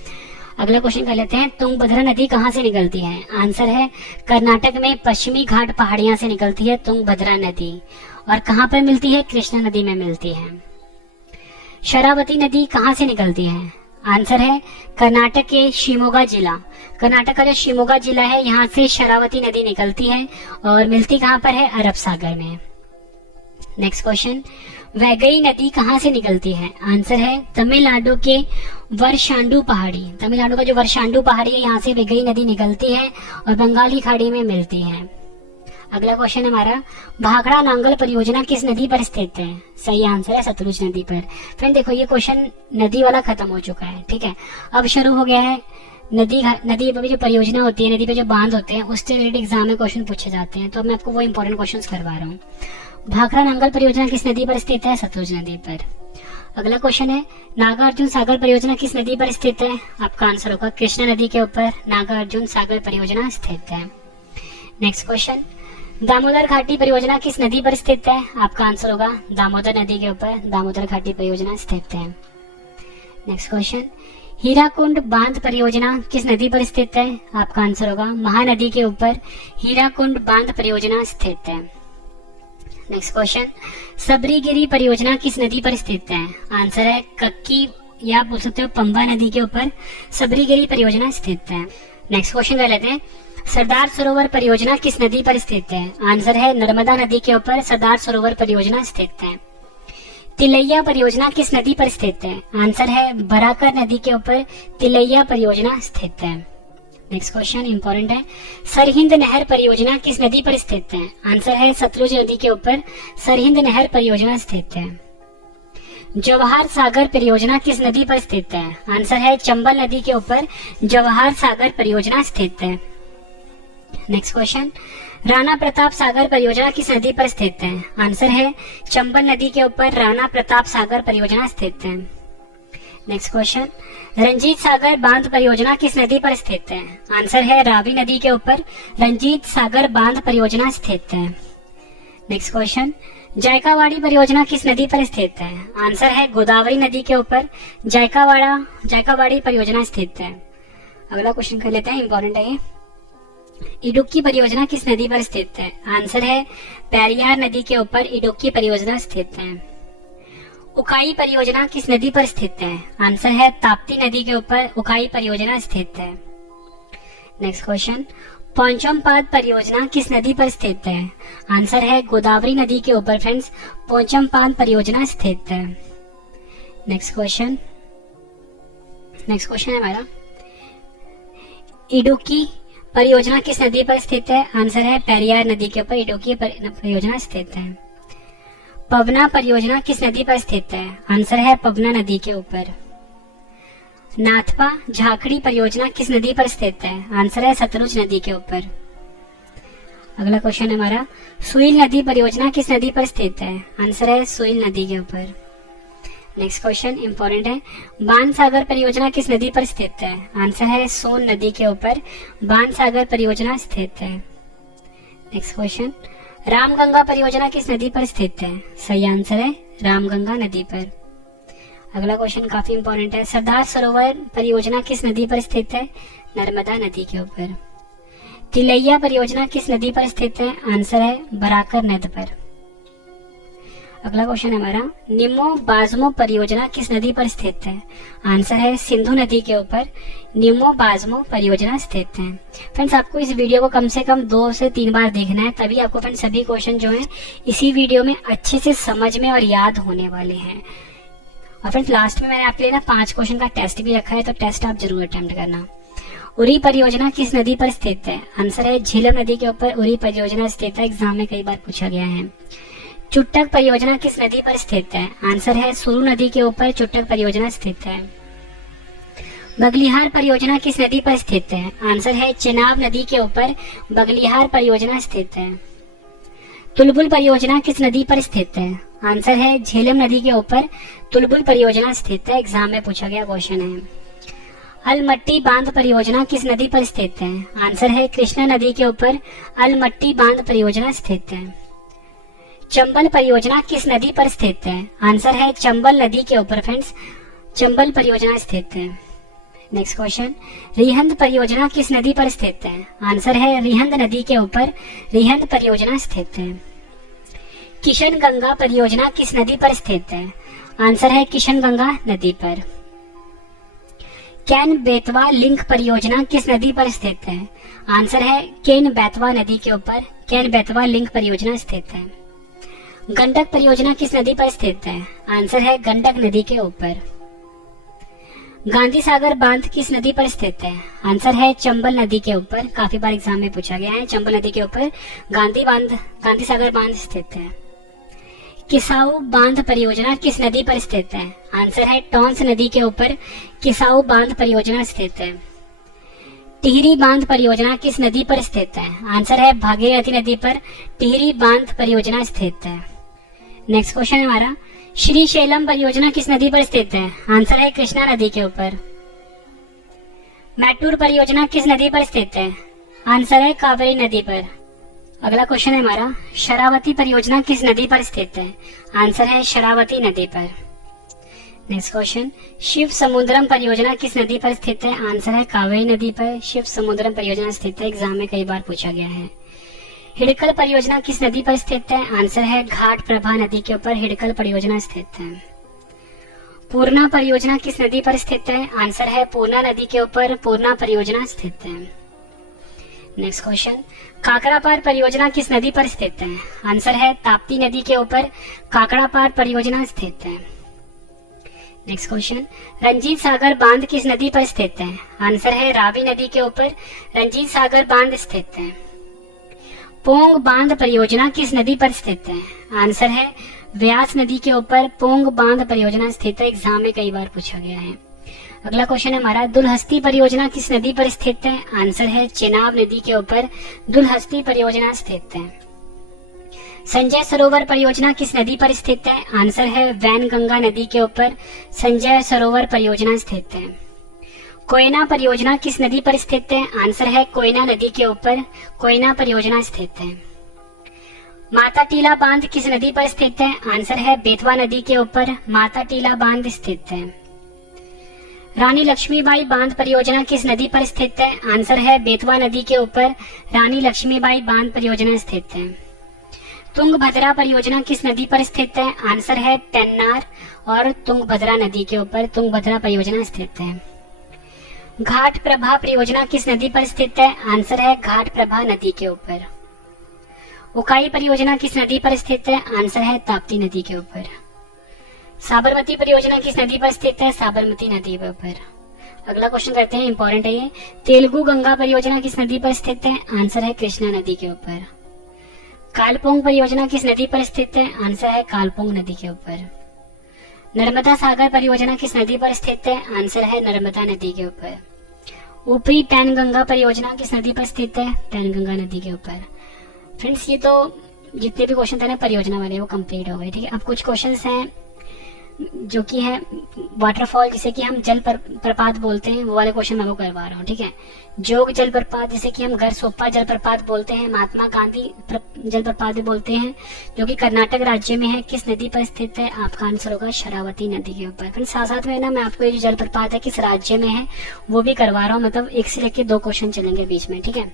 अगला क्वेश्चन कर लेते हैं, तुंगभद्रा नदी कहाँ से निकलती है? आंसर है कर्नाटक में पश्चिमी घाट पहाड़ियां से निकलती है तुंगभद्रा नदी, और कहाँ पर मिलती है? कृष्णा नदी में मिलती है। शरावती नदी कहाँ से निकलती है? आंसर है कर्नाटक के शिमोगा जिला, कर्नाटक का जो शिमोगा जिला है यहाँ से शरावती नदी निकलती है, और मिलती कहाँ पर है? अरब सागर में। नेक्स्ट क्वेश्चन, वैगई नदी कहाँ से निकलती है? आंसर है तमिलनाडु के वर्षांडू पहाड़ी, तमिलनाडु का जो वर्षांडू पहाड़ी है यहाँ से वैगई नदी निकलती है, और बंगाल की खाड़ी में मिलती है। अगला क्वेश्चन हमारा, भाखड़ा नांगल परियोजना किस नदी पर स्थित है? सही आंसर है सतलुज नदी पर। फ्रेंड देखो, ये क्वेश्चन नदी वाला खत्म हो चुका है, ठीक है। अब शुरू हो गया है नदी पे जो परियोजना होती है, नदी पे जो बांध होते हैं, उससे रिलेटेड एग्जाम में क्वेश्चन पूछे जाते हैं। तो मैं आपको वो इंपॉर्टेंट क्वेश्चन करवा रहा हूँ। भाखड़ा नांगल परियोजना किस नदी पर स्थित है? सतलुज नदी पर। अगला क्वेश्चन है, नागार्जुन सागर परियोजना किस नदी पर स्थित है? आपका आंसर होगा कृष्णा नदी के ऊपर नागार्जुन सागर परियोजना स्थित है। नेक्स्ट क्वेश्चन, दामोदर घाटी परियोजना किस नदी पर स्थित है? आपका आंसर होगा दामोदर नदी के ऊपर दामोदर घाटी परियोजना स्थित है। नेक्स्ट क्वेश्चन, हीराकुंड बांध परियोजना किस नदी पर स्थित है? आपका आंसर होगा महानदी के ऊपर हीराकुंड बांध परियोजना स्थित है। नेक्स्ट क्वेश्चन, सबरीगिरी परियोजना किस नदी पर स्थित है? आंसर है कक्की या आप बोल सकते हो पंबा नदी के ऊपर सबरीगिरी परियोजना स्थित है। नेक्स्ट क्वेश्चन कर लेते हैं, सरदार सरोवर परियोजना किस नदी पर स्थित है? आंसर है नर्मदा नदी के ऊपर सरदार सरोवर परियोजना स्थित है। तिलैया परियोजना किस नदी पर स्थित है? आंसर है बराकर नदी के ऊपर तिलैया परियोजना स्थित है। नेक्स्ट क्वेश्चन इंपॉर्टेंट है, सरहिंद नहर परियोजना किस नदी पर स्थित है? आंसर है सतलुज नदी के ऊपर सरहिंद नहर परियोजना स्थित है। जवाहर सागर परियोजना किस नदी पर स्थित है? आंसर है चंबल नदी के ऊपर जवाहर सागर परियोजना स्थित है। नेक्स्ट क्वेश्चन, राणा प्रताप सागर परियोजना किस नदी पर स्थित है? आंसर है चंबल नदी के ऊपर राणा प्रताप सागर परियोजना स्थित है। नेक्स्ट क्वेश्चन, रंजीत सागर बांध परियोजना किस नदी पर स्थित है? आंसर है रावी नदी के ऊपर रंजीत सागर बांध परियोजना स्थित है। नेक्स्ट क्वेश्चन, जायकावाड़ी परियोजना किस नदी पर स्थित है? आंसर है गोदावरी नदी के ऊपर जायकावाड़ी परियोजना स्थित है। अगला क्वेश्चन कर लेते हैं, इंपॉर्टेंट है ये। इडुक्की परियोजना किस नदी पर स्थित है? आंसर है पेरियार नदी के ऊपर इडुक्की परियोजना स्थित है। उकाई परियोजना किस नदी पर स्थित है? आंसर है ताप्ती नदी के ऊपर उकाई परियोजना स्थित है। नेक्स्ट क्वेश्चन, पोचमपाद परियोजना किस नदी पर स्थित है? आंसर है गोदावरी नदी के ऊपर फ्रेंड्स पोचमपाद परियोजना स्थित है। नेक्स्ट क्वेश्चन है हमारा, इडुक्की परियोजना किस नदी पर स्थित है? आंसर है पेरियार नदी के ऊपर इडुक्की परियोजना स्थित है। पवना परियोजना किस नदी पर स्थित है? आंसर है पवना नदी के ऊपर। नाथपा झाकड़ी परियोजना किस नदी पर स्थित है? आंसर है सतलुज नदी के ऊपर। अगला क्वेश्चन है हमारा, सुइल नदी परियोजना किस नदी पर स्थित है? आंसर है सुइल नदी के ऊपर। नेक्स्ट क्वेश्चन इंपॉर्टेंट है, बाण सागर परियोजना किस नदी पर स्थित है? आंसर है सोन नदी के ऊपर बाण सागर परियोजना स्थित है। नेक्स्ट क्वेश्चन, रामगंगा परियोजना किस नदी पर स्थित है? सही आंसर है रामगंगा नदी पर। अगला क्वेश्चन काफी इंपॉर्टेंट है, सरदार सरोवर परियोजना किस नदी पर स्थित है? नर्मदा नदी के ऊपर। तिलैया परियोजना किस नदी पर स्थित है? आंसर है बराकर नदी पर। अगला क्वेश्चन है हमारा, निमो बाजमो परियोजना किस नदी पर स्थित है? आंसर है सिंधु नदी के ऊपर निमो बाजमो परियोजना स्थित है। फ्रेंड्स आपको इस वीडियो को कम से कम 2 से 3 बार देखना है, तभी आपको फ्रेंड्स सभी क्वेश्चन जो हैं इसी वीडियो में अच्छे से समझ में और याद होने वाले हैं। और फ्रेंड्स लास्ट में मैंने आपके लिए ना 5 क्वेश्चन का टेस्ट भी रखा है, तो टेस्ट आप जरूर अटेम्प्ट करना। उरी परियोजना किस नदी पर स्थित है? आंसर है झीलम नदी के ऊपर उरी परियोजना स्थित है, एग्जाम में कई बार पूछा गया है। चुट्टक परियोजना किस नदी पर स्थित है? आंसर है सुरु नदी के ऊपर चुट्टक परियोजना स्थित है। बगलिहार परियोजना किस नदी पर स्थित है? आंसर है चेनाब नदी के ऊपर बगलिहार परियोजना स्थित है। तुलबुल परियोजना किस नदी पर स्थित है? आंसर है झेलम नदी के ऊपर तुलबुल परियोजना स्थित है, एग्जाम में पूछा गया क्वेश्चन है। अलमट्टी बांध परियोजना किस नदी पर स्थित है? आंसर है कृष्णा नदी के ऊपर अलमट्टी बांध परियोजना स्थित है। चंबल परियोजना किस नदी पर स्थित है? आंसर है चंबल नदी के ऊपर फ्रेंड्स चंबल परियोजना स्थित है। नेक्स्ट क्वेश्चन, रिहंद परियोजना किस नदी पर स्थित है? आंसर है रिहंद नदी के ऊपर रिहंद परियोजना स्थित है। किशन गंगा परियोजना किस नदी पर स्थित है? आंसर है किशन गंगा नदी पर। कैन बेतवा लिंक परियोजना किस नदी पर स्थित है? आंसर है केन बेतवा नदी के ऊपर कैन बेतवा लिंक परियोजना स्थित है। गंडक परियोजना किस नदी पर स्थित है? आंसर है गंडक नदी के ऊपर। गांधी सागर बांध किस नदी पर स्थित है? आंसर है चंबल नदी के ऊपर, काफी बार एग्जाम में पूछा गया है। चंबल नदी के ऊपर गांधी सागर बांध स्थित है। किसाऊ बांध परियोजना किस नदी पर स्थित है? आंसर है टॉन्स नदी के ऊपर किसाऊ बांध परियोजना स्थित है। टिहरी बांध परियोजना किस नदी पर स्थित है? आंसर है भागीरथी नदी पर टिहरी बांध परियोजना स्थित है। नेक्स्ट क्वेश्चन है हमारा, श्री शैलम परियोजना किस नदी पर स्थित है? आंसर है कृष्णा नदी के ऊपर। मैटूर परियोजना किस नदी पर स्थित है? आंसर है कावेरी नदी पर। अगला क्वेश्चन है हमारा, शरावती परियोजना किस नदी पर स्थित है? आंसर है शरावती नदी पर। नेक्स्ट क्वेश्चन, शिव समुद्रम परियोजना किस नदी पर स्थित है? आंसर है कावेरी नदी पर शिव समुद्रम परियोजना स्थित है। एग्जाम में कई बार पूछा गया है। हिडकल परियोजना किस नदी पर स्थित है? आंसर है घाट प्रभा नदी के ऊपर हिडकल परियोजना स्थित है। पूर्णा परियोजना किस नदी पर स्थित है? आंसर है पूर्णा नदी के ऊपर पूर्णा परियोजना स्थित है। नेक्स्ट क्वेश्चन, काकड़ापार परियोजना किस नदी पर स्थित है? आंसर है ताप्ती नदी के ऊपर काकड़ापार परियोजना स्थित है। नेक्स्ट क्वेश्चन, रंजीत सागर बांध किस नदी पर स्थित है? आंसर है रावी नदी के ऊपर रंजीत सागर बांध स्थित है। पोंग बांध परियोजना किस नदी पर स्थित है? आंसर है व्यास नदी के ऊपर पोंग बांध परियोजना स्थित है। एग्जाम में कई बार पूछा गया है। अगला क्वेश्चन है हमारा, दुलहस्ती परियोजना किस नदी पर स्थित है? आंसर है चेनाब नदी के ऊपर दुलहस्ती परियोजना स्थित है। संजय सरोवर परियोजना किस नदी पर स्थित है? आंसर है वैनगंगा नदी के ऊपर संजय सरोवर परियोजना स्थित है। कोयना परियोजना किस नदी पर स्थित है? आंसर है कोयना नदी के ऊपर कोयना परियोजना स्थित है। माता टीला बांध किस नदी पर स्थित है? आंसर है बेतवा नदी के ऊपर माता टीला बांध स्थित है। रानी लक्ष्मीबाई बांध परियोजना किस नदी पर स्थित है? आंसर है बेतवा नदी के ऊपर रानी लक्ष्मीबाई बांध परियोजना स्थित है। तुंगभद्रा परियोजना किस नदी पर स्थित है? आंसर है पेन्नार और तुंगभद्रा नदी के ऊपर तुंगभद्रा परियोजना स्थित है। घाट प्रभा परियोजना किस नदी पर स्थित है? आंसर है घाट प्रभा नदी के ऊपर। उकाई परियोजना किस नदी पर स्थित है? आंसर है ताप्ती नदी के ऊपर। साबरमती परियोजना किस नदी पर स्थित है? साबरमती नदी के ऊपर। अगला क्वेश्चन करते हैं, इंपॉर्टेंट है ये। तेलुगु गंगा परियोजना किस नदी पर स्थित है? आंसर है कृष्णा नदी के ऊपर। कालपोंग परियोजना किस नदी पर स्थित है? आंसर है कालपोंग नदी के ऊपर। नर्मदा सागर परियोजना किस नदी पर स्थित है? आंसर है नर्मदा नदी के ऊपर। ऊपरी पैनगंगा परियोजना किस नदी पर स्थित है? पैनगंगा नदी के ऊपर। फ्रेंड्स, ये तो जितने भी क्वेश्चन थे ना परियोजना वाले वो कंप्लीट हो गए। ठीक है, अब कुछ क्वेश्चंस हैं जो कि है वाटरफॉल, जिसे कि हम जल प्रपात बोलते हैं, वो वाले क्वेश्चन मैं आपको करवा रहा हूँ। ठीक है, जोग जल प्रपात जिसे कि हम गरसोप्पा जल प्रपात बोलते हैं, महात्मा गांधी जल प्रपात भी बोलते हैं, जो कि कर्नाटक राज्य में है, किस नदी पर स्थित है? आपका आंसर होगा शरावती नदी के ऊपर। फिर साथ साथ में ना मैं आपको ये जो जल प्रपात है किस राज्य में है वो भी करवा रहा हूँ, मतलब एक से लेके 2 क्वेश्चन चलेंगे बीच में। ठीक है,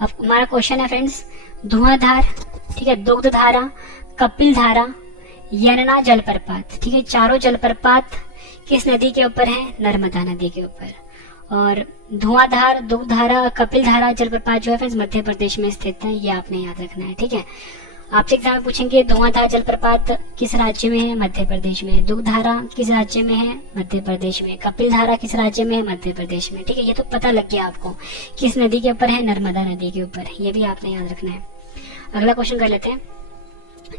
अब हमारा क्वेश्चन है फ्रेंड्स, धुआंधार, ठीक है, दुग्धधारा, कपिल धारा, यमुना जलप्रपात, ठीक है, चारों जलप्रपात किस नदी के ऊपर है? नर्मदा नदी के ऊपर। और धुआंधार, दुग्धधारा, कपिल धारा जलप्रपात जो है फ्रेंड्स मध्य प्रदेश में स्थित है, ये आपने याद रखना है। ठीक है, आपसे एग्जाम में पूछेंगे धुआंधार जलप्रपात किस राज्य में है? मध्य प्रदेश में। दुग्धधारा किस राज्य में है? मध्य प्रदेश में। कपिल धारा किस राज्य में है? मध्य प्रदेश में। ठीक है, ये तो पता लग गया आपको किस नदी के ऊपर है? नर्मदा नदी के ऊपर। ये भी आपने याद रखना है। अगला क्वेश्चन कर लेते हैं,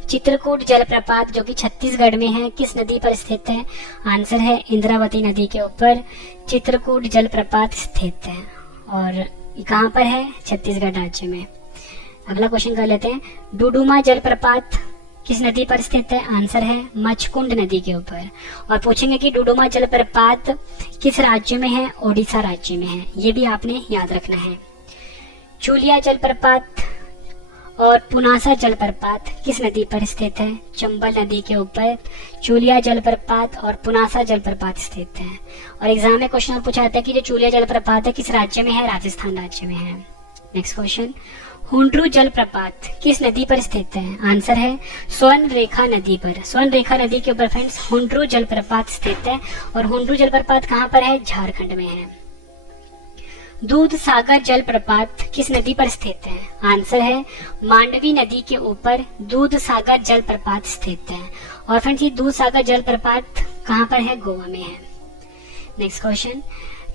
चित्रकूट जलप्रपात जो कि छत्तीसगढ़ में है किस नदी पर स्थित है? आंसर है इंद्रावती नदी के ऊपर चित्रकूट जलप्रपात स्थित है। और ये कहाँ पर है? छत्तीसगढ़ राज्य में। अगला क्वेश्चन कर लेते हैं, डुडुमा जलप्रपात किस नदी पर स्थित है? आंसर है मचकुंड नदी के ऊपर। और पूछेंगे कि डुडुमा जलप्रपात किस राज्य में है? ओडिशा राज्य में है, ये भी आपने याद रखना है। चूलिया जलप्रपात और पुनासा जलप्रपात किस नदी पर स्थित है? चंबल नदी के ऊपर चूलिया जलप्रपात और पुनासा जलप्रपात स्थित है। और एग्जाम में क्वेश्चन पूछा जाता है कि जो चूलिया जलप्रपात है किस राज्य में है? राजस्थान राज्य में है। नेक्स्ट क्वेश्चन, हुंड्रू जलप्रपात किस नदी पर स्थित है? आंसर है स्वर्ण रेखा नदी पर। स्वर्ण रेखा नदी के ऊपर फ्रेंड्स हुंड्रू जलप्रपात स्थित है। और हुंड्रू जलप्रपात कहाँ पर है? झारखंड में है। दूध सागर जलप्रपात किस नदी पर स्थित है? आंसर है मांडवी नदी के ऊपर दूध सागर जलप्रपात स्थित है। और फ्रेंड्स ये दूध सागर जलप्रपात कहाँ पर है? गोवा में है। नेक्स्ट क्वेश्चन,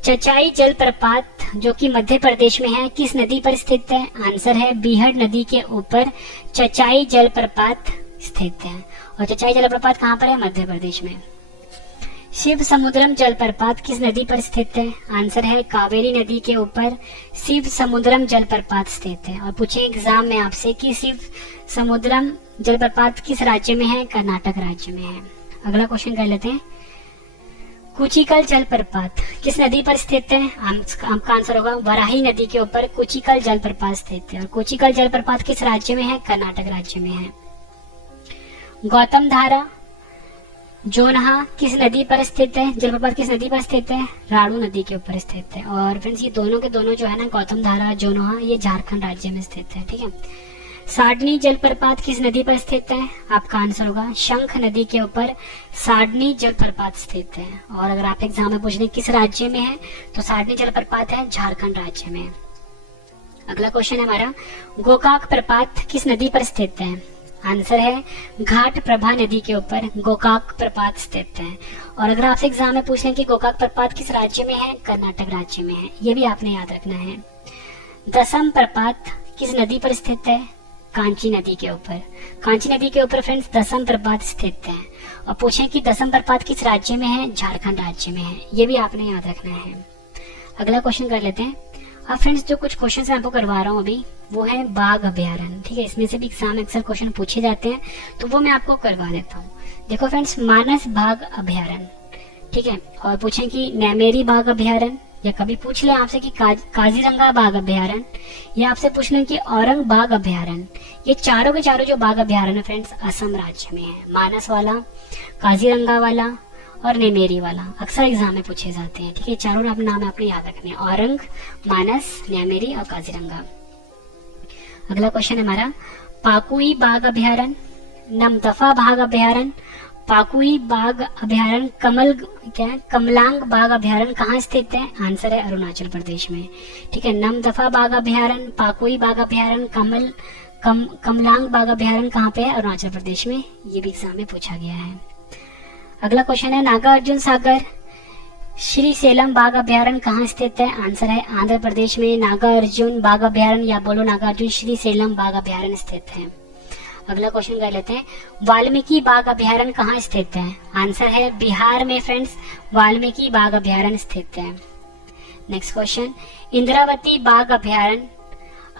चचाई जलप्रपात जो कि मध्य प्रदेश में है किस नदी पर स्थित है? आंसर है बीहड़ नदी के ऊपर चचाई जलप्रपात स्थित है। और चचाई जलप्रपात कहाँ पर है? मध्य प्रदेश में। शिव समुद्रम जलप्रपात किस नदी पर स्थित है? आंसर है कावेरी नदी के ऊपर शिव समुद्रम जलप्रपात स्थित है। और पूछे एग्जाम में आपसे कि शिव समुद्रम जलप्रपात किस राज्य में है? कर्नाटक राज्य में है। अगला क्वेश्चन कर लेते हैं, कुचिकल जलप्रपात किस नदी पर स्थित है? आपका आंसर होगा वराही नदी के ऊपर कुचिकल जलप्रपात स्थित है। और कुचिकल जलप्रपात किस राज्य में है? कर्नाटक राज्य में है। गौतम धारा जोनहा किस नदी पर स्थित है? जलप्रपात किस नदी पर स्थित है? राणू नदी के ऊपर स्थित है। और फ्रेंड्स ये दोनों के दोनों जो है ना, गौतम धारा, जोनहा, ये झारखंड राज्य में स्थित है। ठीक है। साडनी जलप्रपात किस नदी पर स्थित है? आपका आंसर होगा शंख नदी के ऊपर साडनी जलप्रपात स्थित है। और अगर आप एग्जाम में पूछ रहे किस राज्य में है, तो साडनी जलप्रपात है झारखंड राज्य में। अगला क्वेश्चन है हमारा, गोकाक प्रपात किस नदी पर स्थित है? आंसर है घाट प्रभा नदी के ऊपर गोकाक प्रपात स्थित है। और अगर आपसे एग्जाम में पूछ लें कि गोकाक प्रपात किस राज्य में है? कर्नाटक राज्य में है। ये भी आपने याद रखना है। दसम प्रपात किस नदी पर स्थित है? कांची नदी के ऊपर। कांची नदी के ऊपर फ्रेंड्स दसम प्रपात स्थित है। और पूछें कि दसम प्रपात किस राज्य में है? झारखंड राज्य में है। ये भी आपने याद रखना है। अगला क्वेश्चन कर लेते हैं। अब फ्रेंड्स जो कुछ क्वेश्चन मैं आपको करवा रहा हूँ अभी, वो है बाघ अभ्यारण्य। ठीक है, इसमें से भी एग्जाम अक्सर क्वेश्चन पूछे जाते हैं, तो वो मैं आपको करवा देता हूँ। देखो फ्रेंड्स, मानस बाघ अभ्यारण्य, ठीक है। और पूछें कि नैमेरी बाघ अभ्यारण्य, या कभी पूछ ले आपसे कि काजीरंगा बाघ अभ्यारण्य, या आपसे पूछ लें कि औरंग बाघ अभ्यारण्य। ये चारों के चारों जो बाघ अभ्यारण्य फ्रेंड्स असम राज्य में है। मानस वाला, काजीरंगा वाला और नेमेरी वाला अक्सर एग्जाम में पूछे जाते हैं। ठीक है, चारों अपने नाम आपने याद रखने हैं, औरंग, मानस, नेमेरी और काजीरंगा। अगला क्वेश्चन है हमारा, पाकुई बाघ अभ्यारण्य, नमदफा बाघ अभ्यारण्य, पाकुई बाघ अभ्यारण्य, कमलांग बाघ अभ्यारण्य कहाँ स्थित है? आंसर है अरुणाचल प्रदेश में। ठीक है, नमदफा बाघ अभ्यारण्य, पाकुई बाघ अभ्यारण्य, कमलांग बाघ अभ्यारण्य कहाँ पे है? अरुणाचल प्रदेश में। ये भी एग्जाम में पूछा गया है। अगला क्वेश्चन है, नागार्जुन सागर श्री सेलम बाघ अभ्यारण्य कहाँ स्थित है? आंसर है आंध्र प्रदेश में नागार्जुन बाघ अभ्यारण्य, या बोलो नागार्जुन श्री सेलम बाघ अभ्यारण्य स्थित है। अगला क्वेश्चन कर लेते हैं, वाल्मीकि बाघ अभ्यारण्य कहाँ स्थित है? आंसर है बिहार में फ्रेंड्स, वाल्मीकि बाघ अभ्यारण्य स्थित है। नेक्स्ट क्वेश्चन, इंद्रावती बाघ अभ्यारण्य,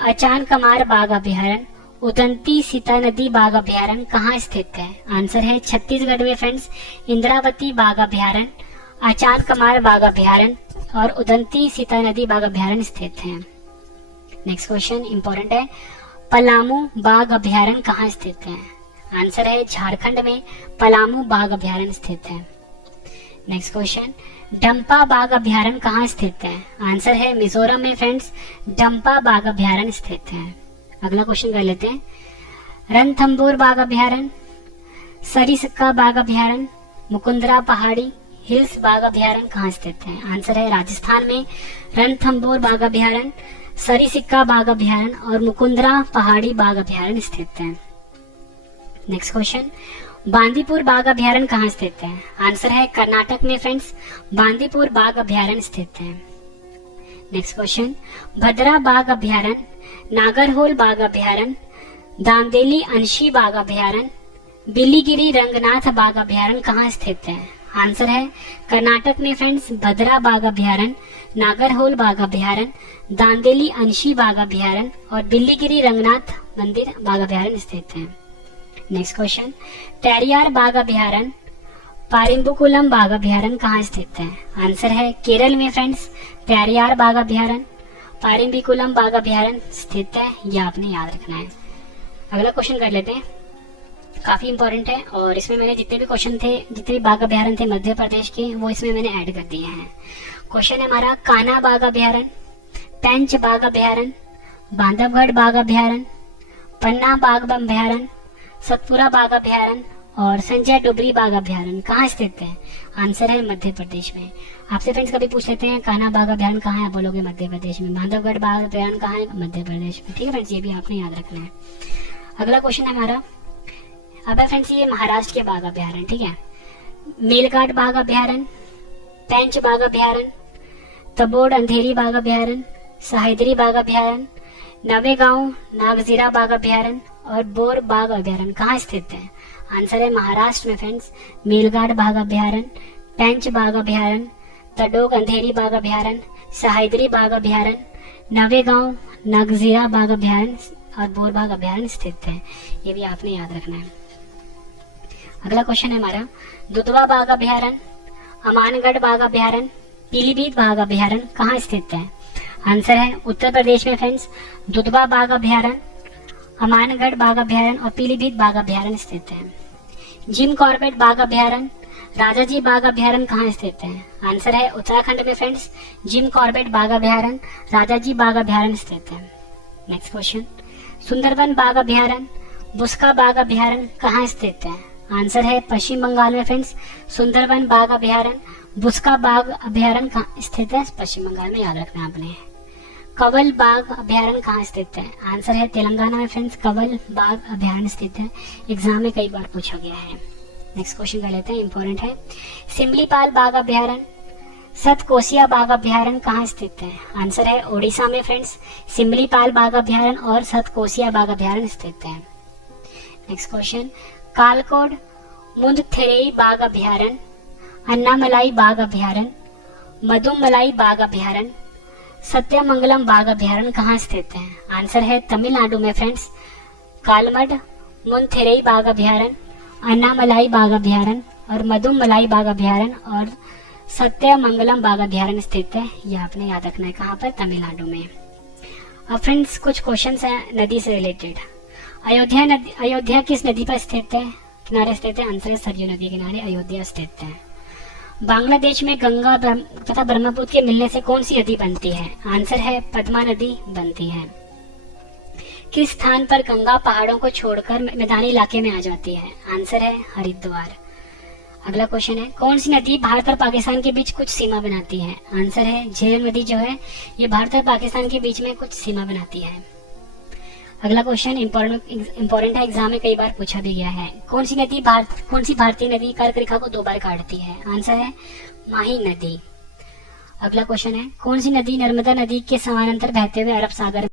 अचान कमार बाघ अभ्यारण्य, उदंती सीता नदी बाघ अभ्यारण्य कहाँ स्थित है? आंसर है छत्तीसगढ़ में फ्रेंड्स, इंद्रावती बाघ अभ्यारण्य, अचान कमार बाघ अभ्यारण्य और उदंती सीता नदी बाघ अभ्यारण्य स्थित है। नेक्स्ट क्वेश्चन इंपॉर्टेंट है, पलामू बाघ अभ्यारण्य कहाँ स्थित है? आंसर है झारखंड में पलामू बाघ अभ्यारण्य स्थित है। नेक्स्ट क्वेश्चन, डंपा बाघ अभ्यारण्य कहाँ स्थित है? आंसर है मिजोरम में फ्रेंड्स, डंपा बाघ अभ्यारण्य स्थित है। अगला क्वेश्चन कर लेते हैं, रणथंभौर बाघ अभ्यारण्य, सरिस्का बाघ अभ्यारण्य, मुकुंदरा पहाड़ी हिल्स बाघ अभ्यारण्य कहाँ स्थित है? आंसर है राजस्थान में रणथंभौर बाघ अभ्यारण्य, सरिस्का बाघ अभ्यारण्य और मुकुंदरा पहाड़ी बाघ अभ्यारण्य स्थित है। नेक्स्ट क्वेश्चन, बांदीपुर बाघ अभ्यारण्य कहाँ स्थित है? आंसर है कर्नाटक में फ्रेंड्स, बांदीपुर बाघ अभ्यारण्य स्थित है। नेक्स्ट क्वेश्चन, भद्रा बाघ अभ्यारण्य, नागरहोल बाघ अभ्यारण्य, दांदेली अंशी बाघ अभ्यारण्य, बिलीगिरी रंगनाथ बाघ अभ्यारण्य कहाँ स्थित है? आंसर है कर्नाटक में फ्रेंड्स, भद्रा बाघ अभ्यारण्य, नागरहोल बाघ अभ्यारण्य, दांदेली अंशी बाघ अभ्यारण्य और बिल्लीगिरी रंगनाथ मंदिर बाघ अभ्यारण्य स्थित है। नेक्स्ट क्वेश्चन, पेरियार बाघ अभ्यारण्य, पारिम्बुकुलम बाघ अभ्यारण्य कहाँ स्थित है? आंसर है केरल में फ्रेंड्स, पेरियार बाघ अभ्यारण्य, पारिम्बिकुलम बाघ अभ्यारण्य स्थित है। यह आपने याद रखना है। अगला क्वेश्चन कर लेते हैं, काफी इंपॉर्टेंट है और इसमें मैंने जितने भी क्वेश्चन थे, जितने भी बाघ अभ्यारण्य थे मध्य प्रदेश के, वो इसमें मैंने ऐड कर दिए हैं। क्वेश्चन है हमारा, कान्हा बाघ अभ्यारण्य, पेंच बाघ अभ्यारण्य, बांधवगढ़ बाघ अभ्यारण्य, पन्ना बाघ अभ्यारण्य, सतपुरा बाघ अभ्यारण्य और संजय डोबरी बाघ अभ्यारण्य कहाँ स्थित है? आंसर है मध्य प्रदेश में। आपसे फ्रेंड्स कभी पूछ लेते हैं कान्हा बाघ अभ्यारण्य कहाँ है, बोलोगे मध्य प्रदेश में। बांधवगढ़ बाघ अभ्यारण्य कहाँ है? मध्य प्रदेश में। ठीक है फ्रेंड्स, ये भी आपने याद रखना है। अगला क्वेश्चन है हमारा, अब है फ्रेंड्स ये महाराष्ट्र के बाघ अभ्यारण्य, ठीक है। मेलघाट बाघ अभ्यारण्य, पेंच बाघ अभ्यारण्य, तबोड़ अंधेरी बाघ अभ्यारण्य, सहायदरी बाघ अभ्यारण्य, नवेगांव नागजीरा बाघ अभ्यारण्य और बोर बाघ अभ्यारण्य कहाँ स्थित है? आंसर है महाराष्ट्र में फ्रेंड्स, मेलघाट बाघ अभ्यारण्य, पेंच बाघ अभ्यारण्य, तडोग अंधेरी बाघ अभ्यारण्य, सहायदरी बाघ अभ्यारण्य, नवेगांव नागजीरा बाघ अभ्यारण्य और बोर बाघ अभ्यारण्य स्थित है। ये भी आपने याद रखना है। अगला क्वेश्चन है हमारा, दुधवा बाघ अभ्यारण्य, अमानगढ़ बाघ अभयारण्य, पीलीभीत बाघ अभयारण्य कहाँ स्थित है? आंसर है उत्तर प्रदेश में फ्रेंड्स। दुधवा बाघ अभयारण्य, अमानगढ़ बाघ अभयारण्य और पीलीभीत बाघ अभयारण्य स्थित है। जिम कॉर्बेट बाघ अभयारण्य, राजाजी बाघ अभयारण्य कहाँ स्थित है? आंसर है उत्तराखंड में फ्रेंड्स। जिम कॉर्बेट बाघ अभयारण्य, राजाजी बाघ अभयारण्य स्थित है। नेक्स्ट क्वेश्चन, सुंदरबन बाघ अभयारण्य, बुस्का बाघ अभयारण्य कहाँ स्थित है? आंसर है पश्चिम बंगाल में फ्रेंड्स। सुंदरबन बाघ अभयारण्य, बुस्का बाघ अभयारण्य कहाँ स्थित है? पश्चिम बंगाल में, याद रखना आपने। कवल बाघ अभयारण्य कहाँ स्थित है? आंसर है तेलंगाना में फ्रेंड्स। कवल बाघ अभयारण्य स्थित है। एग्जाम में कई बार पूछा गया है। नेक्स्ट क्वेश्चन कर लेते हैं, इंपॉर्टेंट है। सिमलीपाल बाघ अभयारण्य, सतकोसिया बाघ अभयारण्य कहाँ स्थित है? आंसर है ओडिशा में फ्रेंड्स। सिमलीपाल बाघ अभयारण्य और सतकोसिया बाघ अभयारण्य स्थित है। नेक्स्ट क्वेश्चन, कालकोड मुंदथेरई बाघ अभयारण्य, अन्नामलाई बाघ अभयारण्य, मधुमलाई बाघ अभयारण्य, सत्यमंगलम बाघ अभयारण्य कहाँ स्थित है? आंसर है तमिलनाडु में फ्रेंड्स। कालमड मुंदथेरई बाघ अभयारण्य, अन्नामलाई बाघ अभयारण्य और मधुमलाई बाघ अभयारण्य और सत्यमंगलम बाघ अभयारण्य स्थित है। यह आपने याद रखना है, कहाँ पर? तमिलनाडु में। अब फ्रेंड्स कुछ क्वेश्चंस हैं नदी से रिलेटेड। अयोध्या किस नदी पर स्थित है, किनारे स्थित है? आंसर है सरयू नदी के किनारे अयोध्या स्थित है। बांग्लादेश में गंगा तथा ब्रह्मपुत्र के मिलने से कौन सी नदी बनती है? आंसर है पद्मा नदी बनती है। किस स्थान पर गंगा पहाड़ों को छोड़कर मैदानी इलाके में आ जाती है? आंसर है हरिद्वार। अगला क्वेश्चन है, कौन सी नदी भारत और पाकिस्तान के बीच कुछ सीमा बनाती है? आंसर है झेलम नदी जो है ये भारत और पाकिस्तान के बीच में कुछ सीमा बनाती है। अगला क्वेश्चन इंपॉर्टेंट है, एग्जाम में कई बार पूछा भी गया है। कौन सी भारतीय नदी कर्क रेखा को 2 बार काटती है? आंसर है माही नदी। अगला क्वेश्चन है, कौन सी नदी नर्मदा नदी के समानांतर बहते हुए अरब सागर